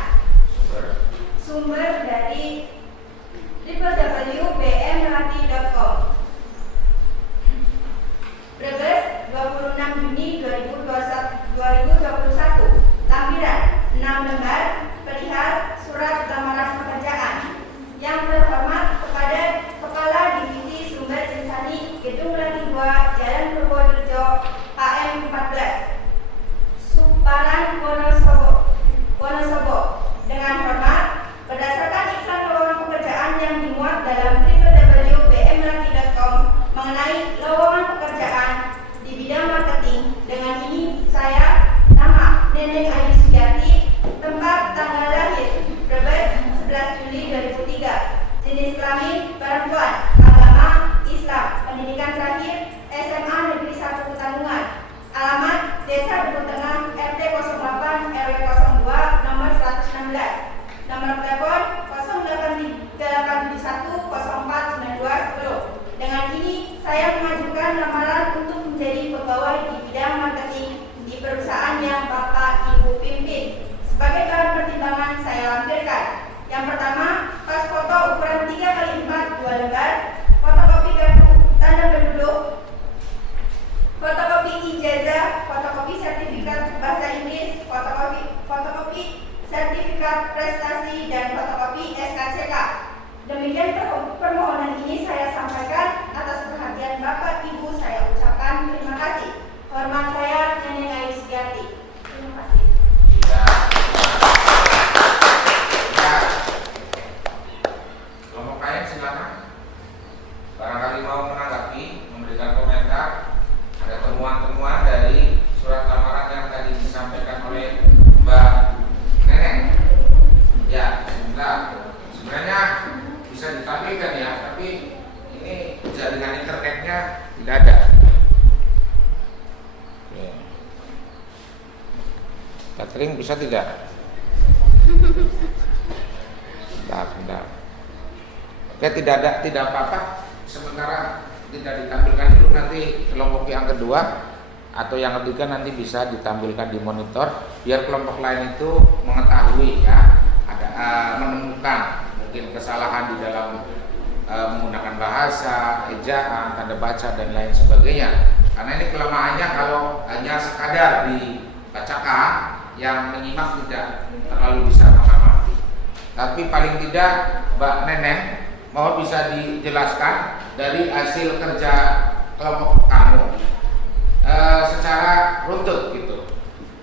Nomor telepon 083871049210. Dengan ini saya mengajukan lamaran untuk menjadi pegawai di bidang marketing di perusahaan yang Bapak Ibu pimpin. Sebagai bahan pertimbangan saya lampirkan. Yang pertama, pas foto ukuran 3x4 2 lembar, fotokopi kartu tanda penduduk, fotokopi ijazah, fotokopi sertifikat bahasa Inggris, fotokopi sertifikat prestasi, dan fotokopi SKCK. Demikian permohonan ini saya sampaikan. Atas perhatian Bapak Ibu saya ucapkan terima kasih. Hormat saya Neneng Ayu Sugiyarti. Terima kasih. Kelompok lain silakan. Barangkali mau menanggapi, memberikan komentar. Ada temuan-temuan dari surat lamaran yang tadi disampaikan oleh Mbak Neneng. Ya, sebenarnya bisa ditampilkan ya, tapi ini jaringan internetnya tidak ada. Oke. Catering bisa tidak? Bentar. Oke, tidak apa-apa. Sementara tidak ditampilkan dulu, nanti kelompok yang kedua atau yang ketiga nanti bisa ditampilkan di monitor biar kelompok lain itu mengetahui ya, ada menemukan mungkin kesalahan di dalam menggunakan bahasa, ejaan, tanda baca dan lain sebagainya. Karena ini kelemahannya kalau hanya sekadar dibacakan, yang menyimak tidak terlalu bisa mengamati. Tapi paling tidak Mbak Neneng mohon bisa dijelaskan dari hasil kerja kelompok kamu secara runtut gitu.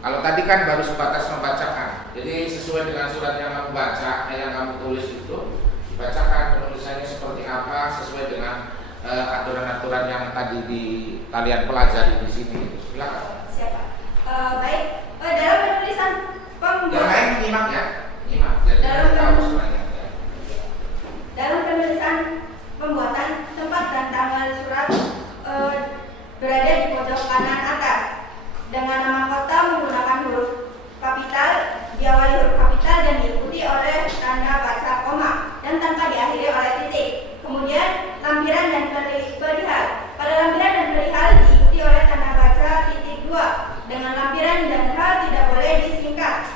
Kalau tadi kan baru sebatas membacakan, jadi sesuai dengan surat yang kamu baca, yang kamu tulis itu dibacakan penulisannya seperti apa sesuai dengan aturan-aturan yang tadi kalian pelajari di sini. Silakan. Siapa? Baik. Dalam penulisan yang lain nyimak ya, nyimak. Jadi tahu semuanya. Dalam penulisan pembuatan tempat dan tanggal surat berada di pojok kanan atas. Dengan nama kota menggunakan huruf kapital, diawali huruf kapital dan diikuti oleh tanda baca koma dan tanpa diakhiri oleh titik. Kemudian lampiran dan perihal. Pada lampiran dan perihal diikuti oleh tanda baca titik 2. Dengan lampiran dan hal tidak boleh disingkat.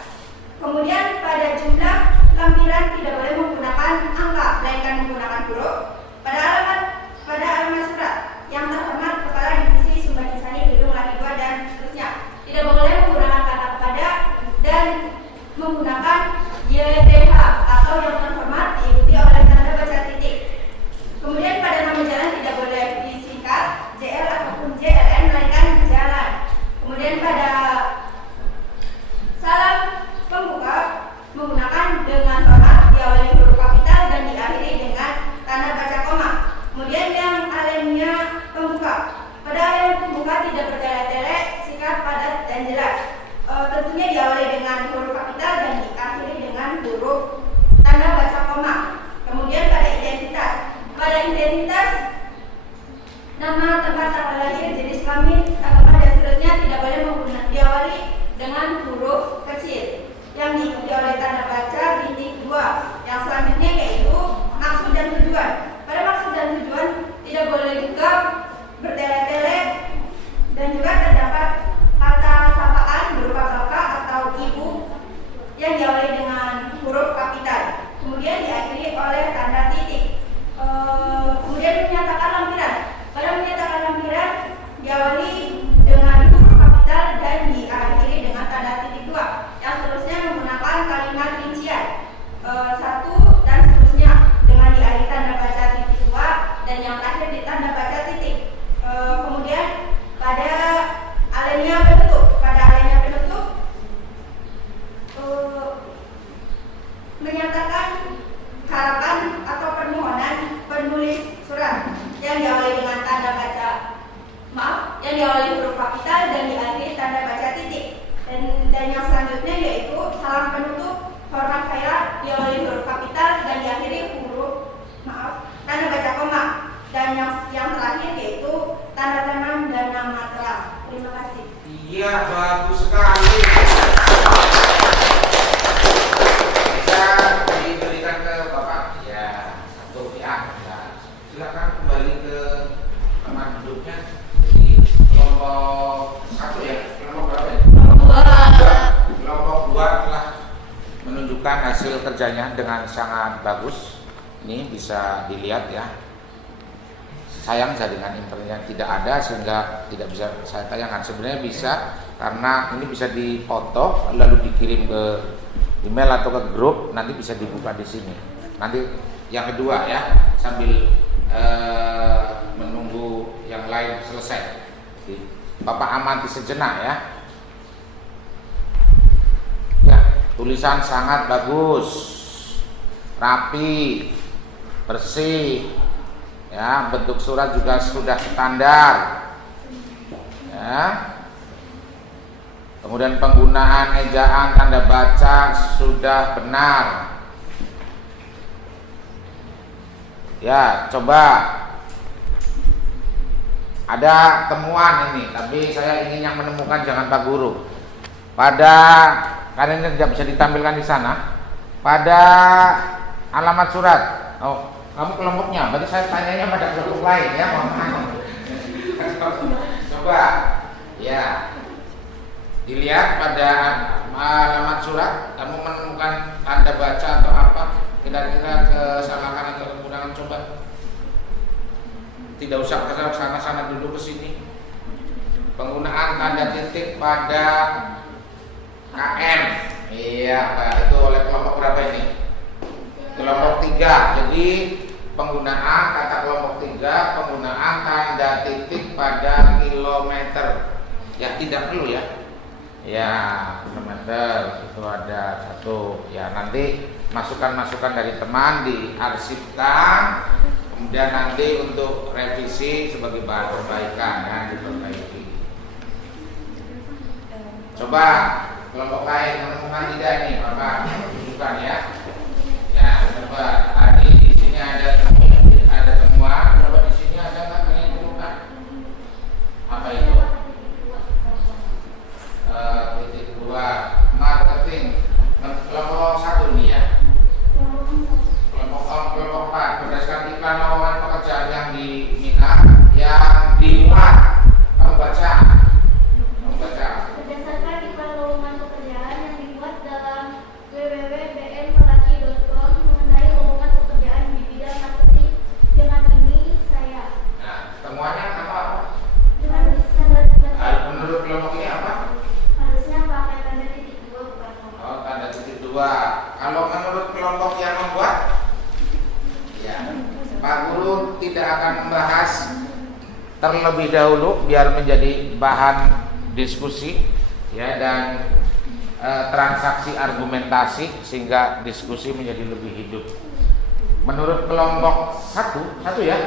Kemudian pada jumlah lampiran tidak boleh menggunakan angka, melainkan menggunakan huruf. Pada alamat surat, yang terhormat Kepala Divisi Sumber Insani Gedung Lantai 2 dan seterusnya, tidak boleh menggunakan kata kepada dan menggunakan YTH atau yang terhormat diikuti oleh tanda baca titik. Kemudian pada nama jalan tidak boleh disingkat JL ataupun JLN, melainkan jalan. Kemudian pada salam pembuka menggunakan dengan hormat, diawali huruf kapital dan diakhiri dengan tanda baca koma. Kemudian yang alemnya pembuka. Pada alem pembuka tidak bertele-tele, singkat, padat dan jelas. Tentunya diawali dengan huruf kapital dan diakhiri dengan huruf tanda baca koma. Kemudian pada identitas. Pada identitas nama, tempat tanggal lahir, jenis kelamin, agama dan seterusnya tidak boleh diawali dengan huruf kecil yang diikuti oleh tanda baca titik 2. Yang selanjutnya yaitu maksud dan tujuan. Pada maksud dan tujuan tidak boleh juga bertele-tele dan juga terdapat kata sapaan berupa bapak atau ibu yang diawali dengan huruf kapital. Kemudian diakhiri oleh tanda titik. Kemudian menyatakan lampiran. Pada menyatakan lampiran diawali dengan huruf kapital dan diakhiri dengan tanda titik 2. Yang seterusnya menggunakan kalimat rincian 1 dan seterusnya dengan diakhiri tanda baca titik 2 dan yang terakhir di tanda baca titik. Kemudian pada alinea penutup. Pada alinea penutup menyatakan harapan atau permohonan penulis surat yang diawali dengan tanda baca yang diawali huruf kapital dan diakhiri tanda baca titik. Dan yang selanjutnya yaitu salam penutup, hormat saya, diawali huruf kapital dan diakhiri huruf tanda baca koma. Dan yang terakhir yaitu tanda tanam dan nama terang. Terima kasih. Iya, bagus sekali. Bisa hasil kerjanya dengan sangat bagus. Ini bisa dilihat ya. Sayang jaringan internetnya tidak ada sehingga tidak bisa saya tayangkan. Sebenarnya bisa, karena ini bisa dipoto lalu dikirim ke email atau ke grup, nanti bisa dibuka di sini. Nanti yang kedua ya, sambil menunggu yang lain selesai, Bapak amati sejenak ya. Ya, tulisan sangat bagus, rapi, bersih. Ya, bentuk surat juga sudah standar. Ya. Kemudian penggunaan ejaan tanda baca sudah benar. Ya, coba ada temuan ini, tapi saya ingin yang menemukan jangan Pak Guru. Karena ini tidak bisa ditampilkan di sana. Pada alamat surat. Oh, kamu kelompoknya, berarti saya tanyanya pada kelompok lain ya, mohon maaf. Coba, ya, dilihat pada alamat surat, kamu menemukan tanda baca atau apa? Kira-kira kesalahan atau kekurangan, coba. Tidak usah ke sana dulu, ke sini. Penggunaan tanda titik pada KM, iya, Pak, itu oleh kelompok berapa ini? Kelompok 3. Jadi penggunaan kata kelompok 3, penggunaan tanda titik pada kilometer. Ya, tidak perlu ya. Ya, kilometer itu ada 1. Ya, nanti masukan-masukan dari teman diarsipkan, kemudian nanti untuk revisi sebagai bahan perbaikan ya, diperbaiki. Coba kelompok lain menemukan tidak ini, Bapak tunjukkan ya. Ya, coba tadi di sini ada temuan, coba di sini ada nggak yang ditemukan? Apa itu? Titik 2 marketing kelompok 1 nih ya. Kelompok 4 berdasarkan iklan lowongan pekerjaan yang diminat, yang dimuat. Kamu baca. Berdasarkan iklan lowongan pekerjaan yang dimuat dalam www.bnmelaki.com mengenai lowongan pekerjaan di bidang marketing, dengan ini saya. Nah, temuannya apa? Dengan standar Menurut kelompok ini apa? harusnya pakai tanda titik 2 bukan koma. Oh, tanda titik 2. Kalau menurut kelompok yang membuat, ya, Pak Guru tidak akan membahas terlebih dahulu biar menjadi bahan diskusi ya, dan transaksi argumentasi sehingga diskusi menjadi lebih hidup. Menurut kelompok 1 ya,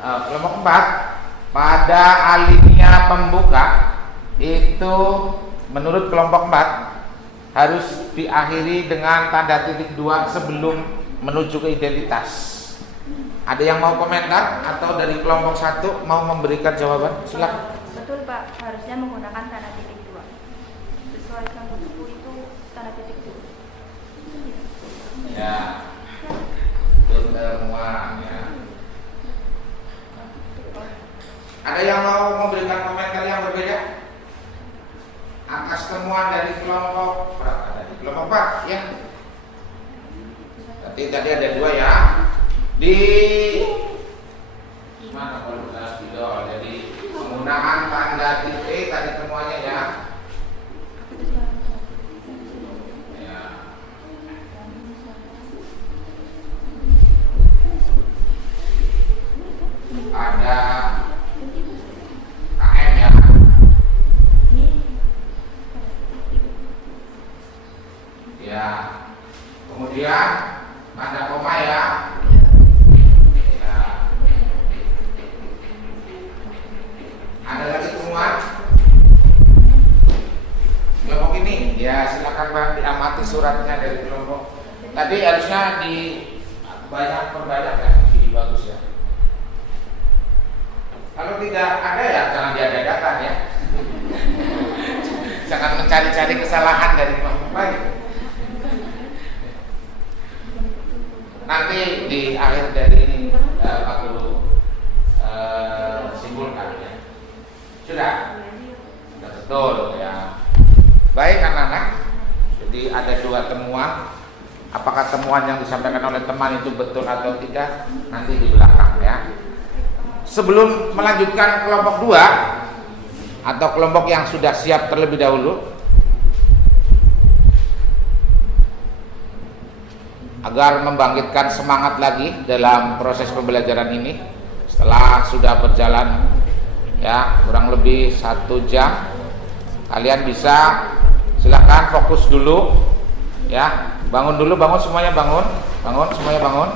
kelompok 4 pada alinea pembuka itu menurut kelompok 4 harus diakhiri dengan tanda titik 2 sebelum menuju ke identitas. Ada yang mau komentar atau dari kelompok 1 mau memberikan jawaban? Silakan. Betul Pak, harusnya menggunakan tanda titik 2. Sesuai sama buku itu tanda titik 2. Ya, itu temuan ya. Ada yang mau memberikan komentar yang berbeda atas temuan dari kelompok berapa tadi? Kelompok 4 ya. Tadi ada 2 ya. Di mana kalau kita video, jadi penggunaan tanda titik tadi temuannya ya. Ya. Ada KM ya. Ya. Kemudian tanda koma ya. Ada lagi temuan kelompok ini ya, silakan Bang diamati suratnya dari kelompok tadi, harusnya di perbanyak ya, lebih bagus ya. Kalau tidak ada ya jangan diada-adakan ya. Jangan mencari-cari kesalahan dari kelompok lain. Nanti di akhir dari ini Pak Guru simpulkan ya. Sudah betul ya. Baik anak-anak, jadi ada 2 temuan apakah temuan yang disampaikan oleh teman itu betul atau tidak nanti di belakang ya. Sebelum melanjutkan kelompok 2 atau kelompok yang sudah siap terlebih dahulu, agar membangkitkan semangat lagi dalam proses pembelajaran ini setelah sudah berjalan ya kurang lebih 1 jam, kalian bisa silakan fokus dulu ya, bangun dulu, bangun semuanya, bangun semuanya, bangun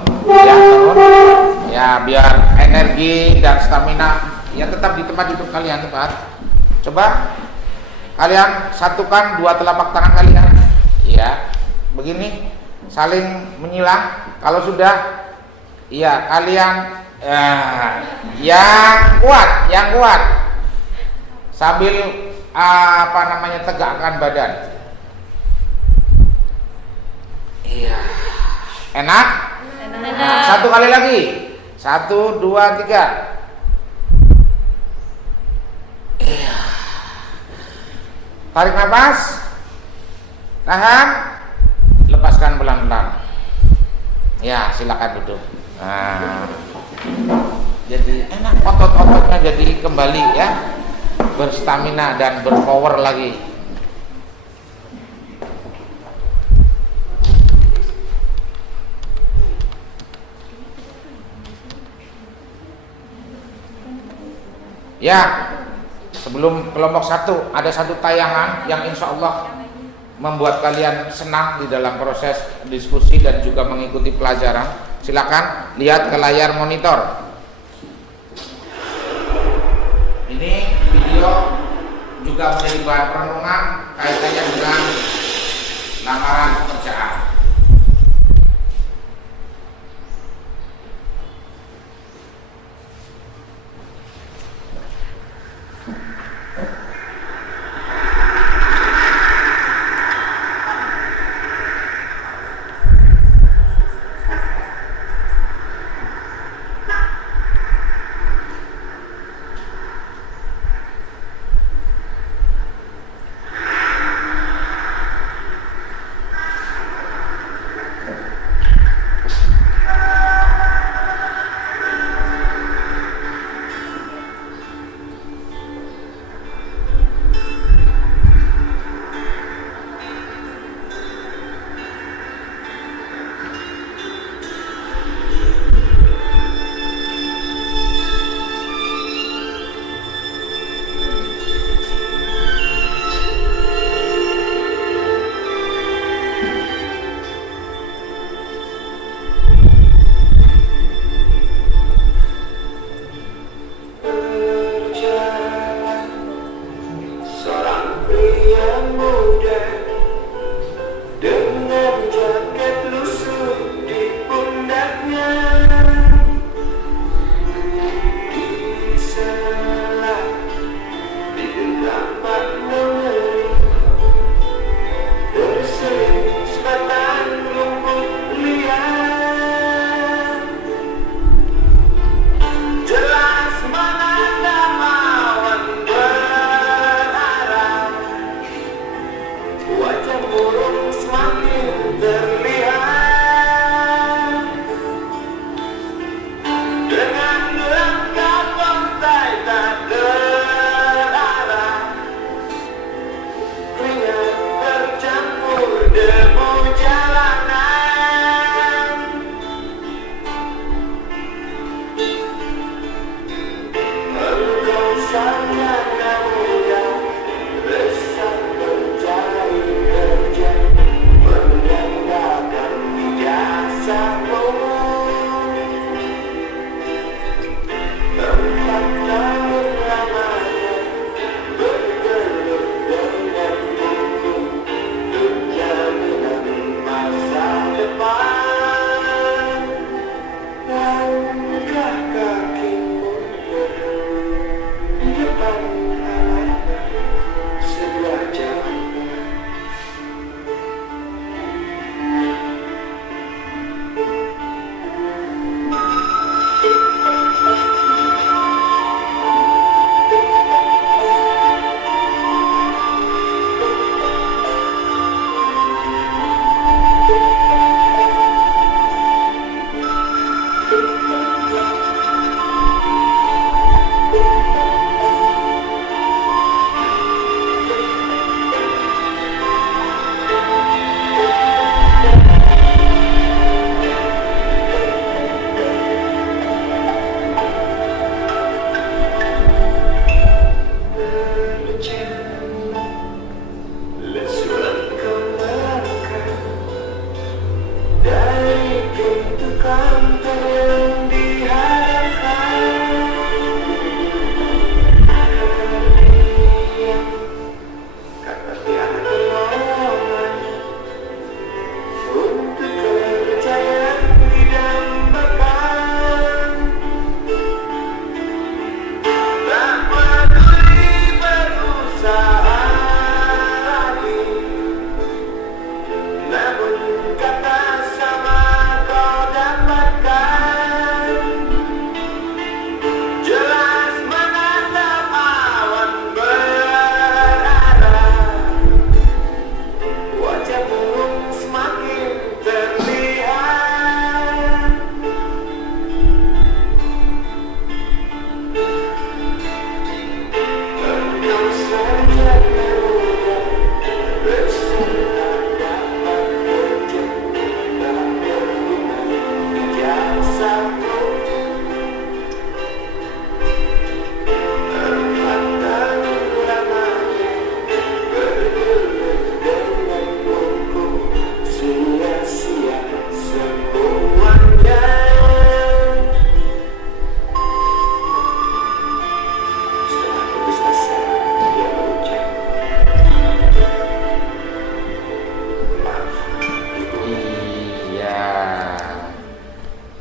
ya biar energi dan stamina ya tetap di tempat duduk kalian tepat. Coba kalian satukan 2 telapak tangan kalian ya begini, saling menyilang. Kalau sudah iya kalian yang kuat sambil tegakkan badan. Iya, enak? Nah, 1 kali lagi, 1, 2, 3. Iya. Tarik nafas, tahan, lepaskan pelan-pelan. Ya, silakan duduk. Nah, jadi enak, otot-ototnya jadi kembali ya, berstamina dan berpower lagi. Ya, sebelum kelompok 1 ada 1 tayangan yang insya Allah membuat kalian senang di dalam proses diskusi dan juga mengikuti pelajaran. Silakan lihat ke layar monitor. Ini video juga menjadi bahan perenungan kaitannya dengan lamaran pekerjaan.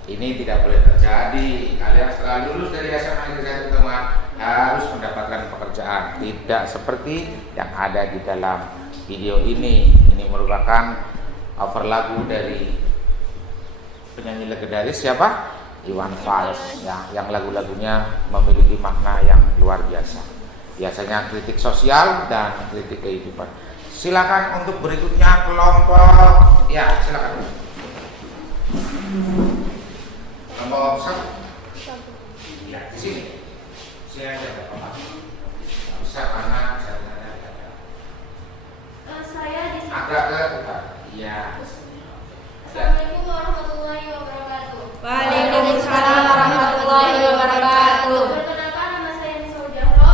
Ini tidak boleh terjadi. Kalian setelah lulus dari SMA Negeri 1 Demak harus mendapatkan pekerjaan. Tidak seperti yang ada di dalam video ini. Ini merupakan cover lagu dari penyanyi legendaris siapa? Iwan Fals ya, yang lagu-lagunya memiliki makna yang luar biasa. Biasanya kritik sosial dan kritik kehidupan. Silakan untuk berikutnya kelompok ya, silakan. Kelompok satu. Ya, di sini. Sini aja Bapak. Bisa mana caranya? Saya di sini. Agak ke depan. Iya. Assalamualaikum warahmatullahi wabarakatuh. Waalaikumsalam warahmatullahi wabarakatuh. Perkenalkan, nama saya Nisa Ujahro.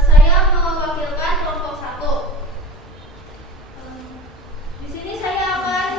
Saya mewakilkan kelompok 1. Di sini saya akan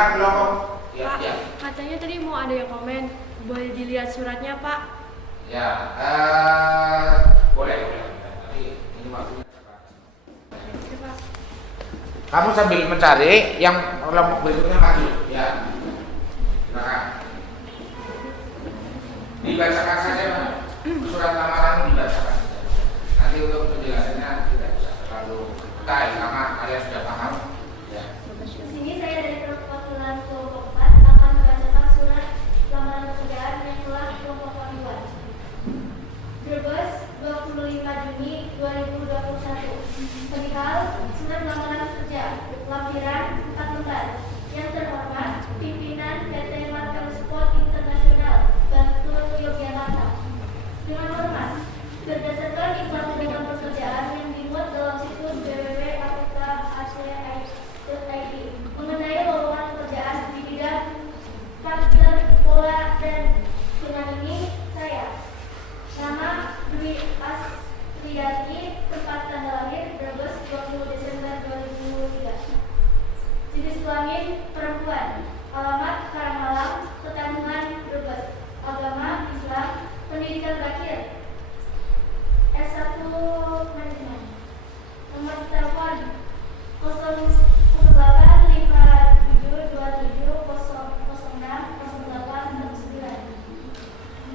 Silakan kelompok. Pak, katanya tadi mau ada yang komen. Boleh dilihat suratnya, Pak? Ya, boleh. Tapi ini waktunya. Kamu sambil mencari yang kelompok berikutnya maju. Ya, silakan. Dibacakan saja, Pak. Surat lamaran dibacakan. Nanti untuk penjelasannya tidak bisa terlalu detail karena kalian sudah paham. Ya. Di sini saya dari perwakilan kelompok 4 akan membacakan surat lamaran pekerjaan yang telah kelompok 4 buat. Brebes, 25 Juni 2021. Perihal surat lamaran kerja, lampiran 4 lembar. Yang terhormat, pimpinan PT Markel Sport Internasional, Bantul Yogyakarta. Dengan hormat, berdasarkan iklan lowongan pekerjaan yang dimuat dalam situs www.apk.ac.id mengenai lowongan pekerjaan di bidang partner bola, dan dengan ini saya, nama Dwi Asriyati, tempat tanggal lahir Brebes 20 Desember 2003. Jenis kelamin perempuan, alamat Karangmalang, Petamburan, Brebes, agama Islam, pendidikan terakhir S1 manajemen. Nomor telepon 08572700060819.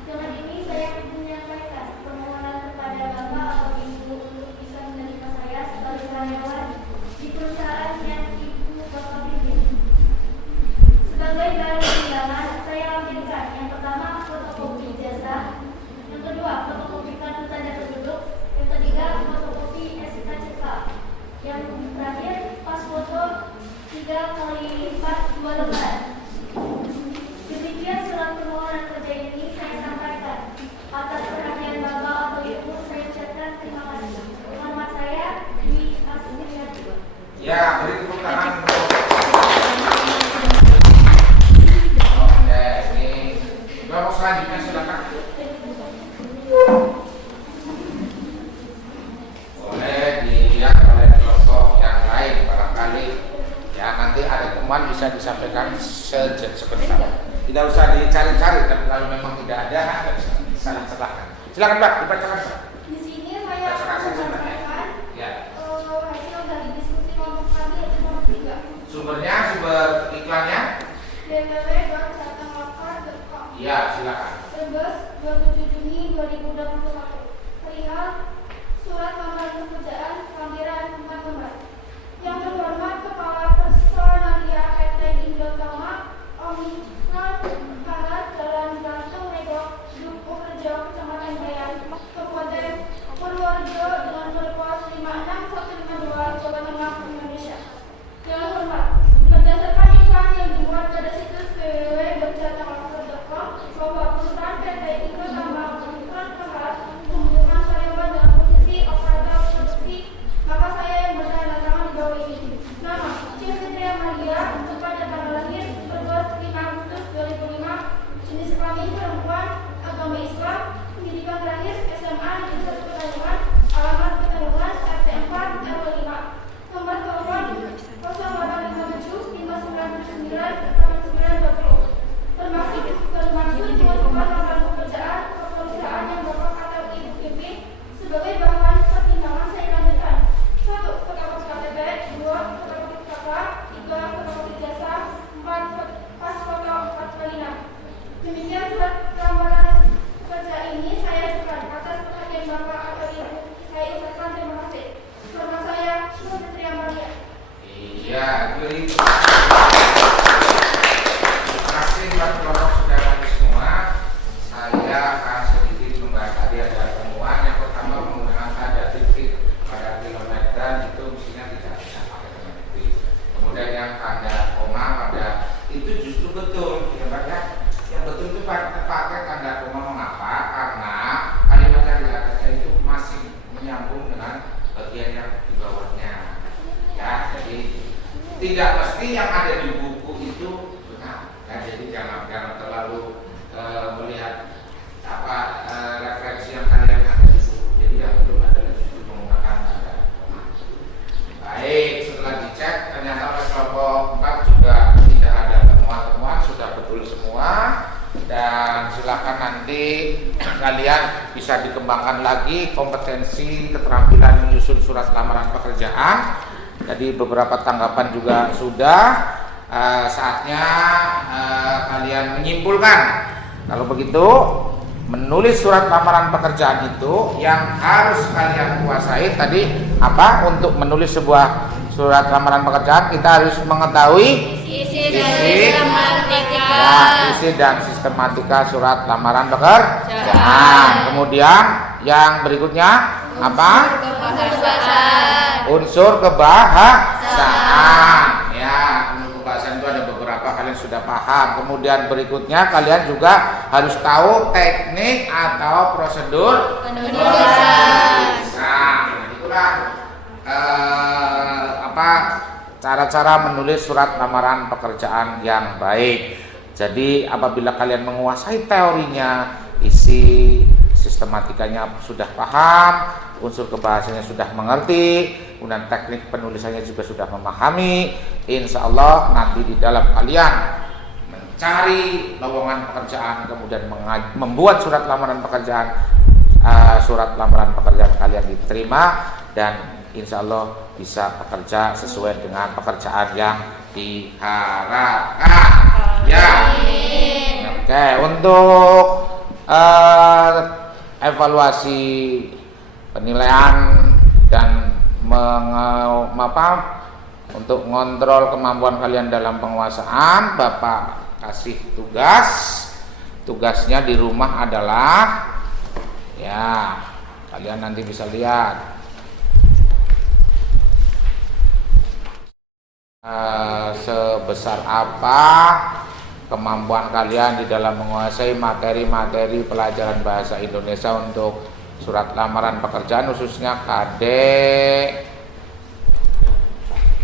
Dengan ini saya menyampaikan permohonan kepada Bapak atau Ibu untuk bisa menerima saya sebagai karyawan di perusahaan yang Ibu Bapak pimpin. Sebagai bahan pertimbangan, saya lampirkan yang pertama fotokopi ijazah, yang kedua fotokopi kartu tanda penduduk, yang ketiga fotokopi SKCK, yang terakhir pas foto 3x4 2 lembar. Demikian surat permohonan kerja ini saya sampaikan. Atas perhatian Bapak atau Ibu, saya ucapkan terima kasih. Hormat saya, Dwi Asriyati. Ya, beri tepuk tangan. Ini kelompok selanjutnya silakan. Boleh dilihat oleh kelompok yang lain barangkali. Ya, nanti ada temuan bisa disampaikan sebentar. Tidak usah dicari-cari, tapi kalau memang tidak ada, saling celahkan. Silakan Pak, dibacakan Pak. Di sini saya akan menyampaikan hasil dari diskusi kelompok kami yaitu nomor 3. Sumbernya, sumber iklannya? www.jatangwakar.com. Iya, silakan. Brebes, 27 Juni 2021. Perihal surat lamaran pekerjaan lampiran 4 lembar. Yang terhormat Kepala Personalia PT Indotama, Omikron Barat, Jalan Gantung Legok, Duku Rejo, Kecamatan Bayan, Kabupaten Purworejo, dengan berpos 56152, Jawa Tengah, Indonesia. Yang hormat, berdasarkan iklan yang dimuat pada situs www.jatangwakar.com bahwa perusahaan PT Indotama Omikron Barat membutuhkan karyawan dalam posisi operator produksi, maka saya yang bertanda tangan di bawah ini. Nama, Civitria Maria, kepada tanggal lahir Brebes 5 Agustus 2005, jenis kelamin perempuan, agama Islam, pendidikan terakhir SMA Negeri 1 Petalungan, alamat Petalungan, RT 4 RW 5, nomor telepon 0857 599 8920. Bermaksud mengajukan lamaran pekerjaan ke perusahaan yang Bapak atau Ibu pimpin. Sebagai bahan pertimbangan saya lanjutkan: 1. Fotokopi KTP, 2. Fotokopi KK, 3. Fotokopi jasa, 4. Pas foto 4x6. Demikian surat lamaran kerja ini saya ajukan. Atas perhatian Bapak atau Ibu, saya ucapkan terima kasih. Nama saya Civitria Maria. Iya, beri. Terima kasih buat kelompok sudah hadir semua. Saya akan sedikit membahas tadi ada temuan. Yang pertama menggunakan tanda titik pada kilometer itu mestinya tidak bisa pakai tanda titik. Kemudian yang tanda koma pada itu justru betul, ya Pak ya. Yang betul itu pakai tanda koma. Mengapa? Karena kalimat yang di atasnya itu masih menyambung dengan bagian yang di bawahnya. Ya, jadi tidak mesti yang ada di buku itu benar. Ya, jadi jangan terlalu melihat referensi yang kalian ada di buku. Jadi yang belum ada justru menggunakan tanda koma. Baik, setelah dicek ternyata oleh kelompok 4 juga tidak ada nanti kalian bisa dikembangkan lagi kompetensi keterampilan menyusun surat lamaran pekerjaan. Jadi beberapa tanggapan juga sudah. Saatnya kalian menyimpulkan. Kalau begitu, menulis surat lamaran pekerjaan itu yang harus kalian kuasai tadi apa? Untuk menulis sebuah surat lamaran pekerjaan kita harus mengetahui isi dan sistematika surat lamaran pekerjaan. Kemudian yang berikutnya apa? Unsur kebahasaan. Ya, unsur kebahasaan itu ada beberapa, kalian sudah paham. Kemudian berikutnya kalian juga harus tahu teknik atau prosedur penulisan. Nah, itulah cara-cara menulis surat lamaran pekerjaan yang baik. Jadi apabila kalian menguasai teorinya, isi sistematikanya sudah paham, unsur kebahasanya sudah mengerti, kemudian teknik penulisannya juga sudah memahami, insya Allah nanti di dalam kalian mencari lowongan pekerjaan, kemudian membuat surat lamaran pekerjaan, kalian diterima dan insya Allah bisa bekerja sesuai dengan pekerjaan yang diharapkan. Ya. Oke, untuk evaluasi penilaian dan untuk mengontrol kemampuan kalian dalam penguasaan, Bapak kasih tugas. Tugasnya di rumah adalah, ya, kalian nanti bisa lihat. Sebesar apa kemampuan kalian di dalam menguasai materi-materi pelajaran bahasa Indonesia untuk surat lamaran pekerjaan, khususnya KD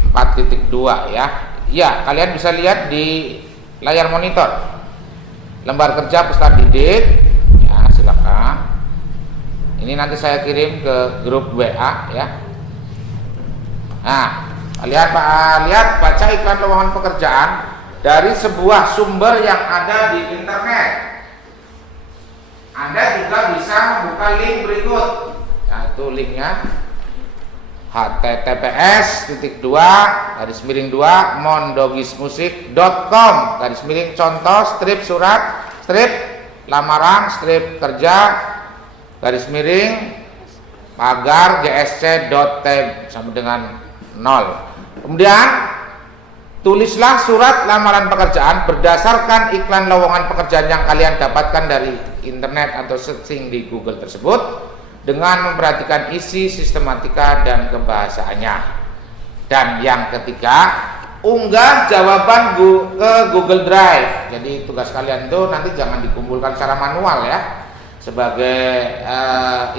4.2 ya. Ya, kalian bisa lihat di layar monitor lembar kerja peserta didik ya, silakan. Ini nanti saya kirim ke grup WA ya. Nah, lihat baca iklan lowongan pekerjaan dari sebuah sumber yang ada di internet. Anda juga bisa membuka link berikut, yaitu linknya https://mondogismusik.com/contoh surat lamaran kerja pagar gsc.tab sampai dengan 0. Kemudian tulislah surat lamaran pekerjaan berdasarkan iklan lowongan pekerjaan yang kalian dapatkan dari internet atau searching di Google tersebut dengan memperhatikan isi, sistematika, dan kebahasaannya. Dan yang ketiga, unggah jawaban ke Google Drive. Jadi tugas kalian itu nanti jangan dikumpulkan secara manual ya, sebagai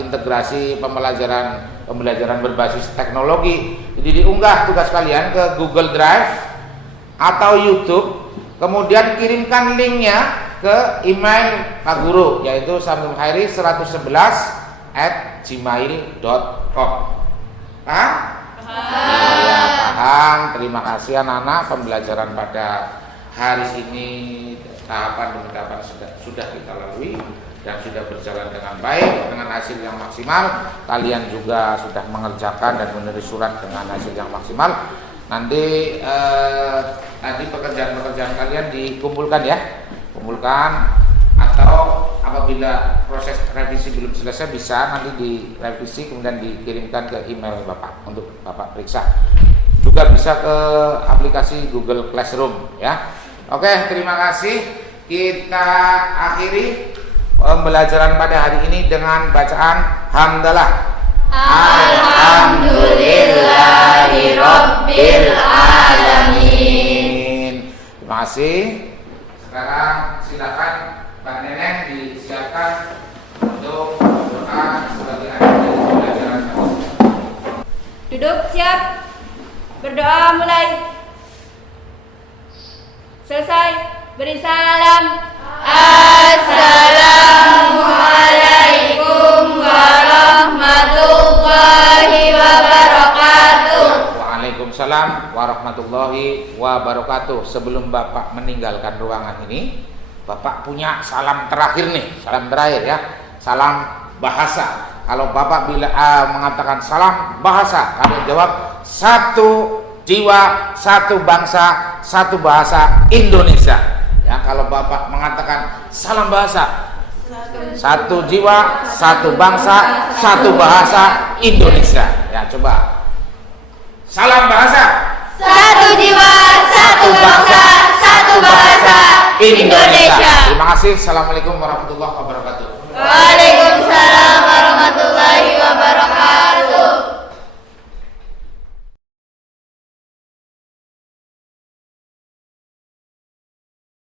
integrasi pembelajaran berbasis teknologi. Jadi diunggah tugas kalian ke Google Drive atau YouTube, kemudian kirimkan linknya ke email Pak Guru, yaitu samsungkhairi111@gmail.com. Paham? Ya, paham. Terima kasih anak-anak, pembelajaran pada hari ini tahapan demi tahapan sudah kita lalui dan sudah berjalan dengan baik, dengan hasil yang maksimal. Kalian juga sudah mengerjakan dan menulis surat dengan hasil yang maksimal. Nanti pekerjaan-pekerjaan kalian dikumpulkan ya, kumpulkan, atau apabila proses revisi belum selesai bisa nanti direvisi kemudian dikirimkan ke email Bapak untuk Bapak periksa. Juga bisa ke aplikasi Google Classroom ya. Oke, terima kasih. Kita akhiri pembelajaran pada hari ini dengan bacaan hamdalah. Alhamdulillahirabbil alamin. Terima kasih. Sekarang silakan Mbak Neneng disiapkan untuk doa sebagai akhir dari pembelajaran kami. Duduk siap. Berdoa mulai. Selesai. Beri salam. Assalamualaikum warahmatullahi wabarakatuh. Waalaikumsalam warahmatullahi wabarakatuh. Sebelum Bapak meninggalkan ruangan ini, Bapak punya salam terakhir nih, salam terakhir ya, salam bahasa. Kalau Bapak mengatakan salam bahasa, kalian jawab satu jiwa, satu bangsa, satu bahasa Indonesia. Ya, kalau Bapak mengatakan salam bahasa, satu jiwa, satu bangsa, satu bahasa Indonesia. Ya, coba. Salam bahasa. Satu jiwa, satu bangsa, satu bahasa Indonesia. Terima kasih. Assalamualaikum warahmatullahi wabarakatuh.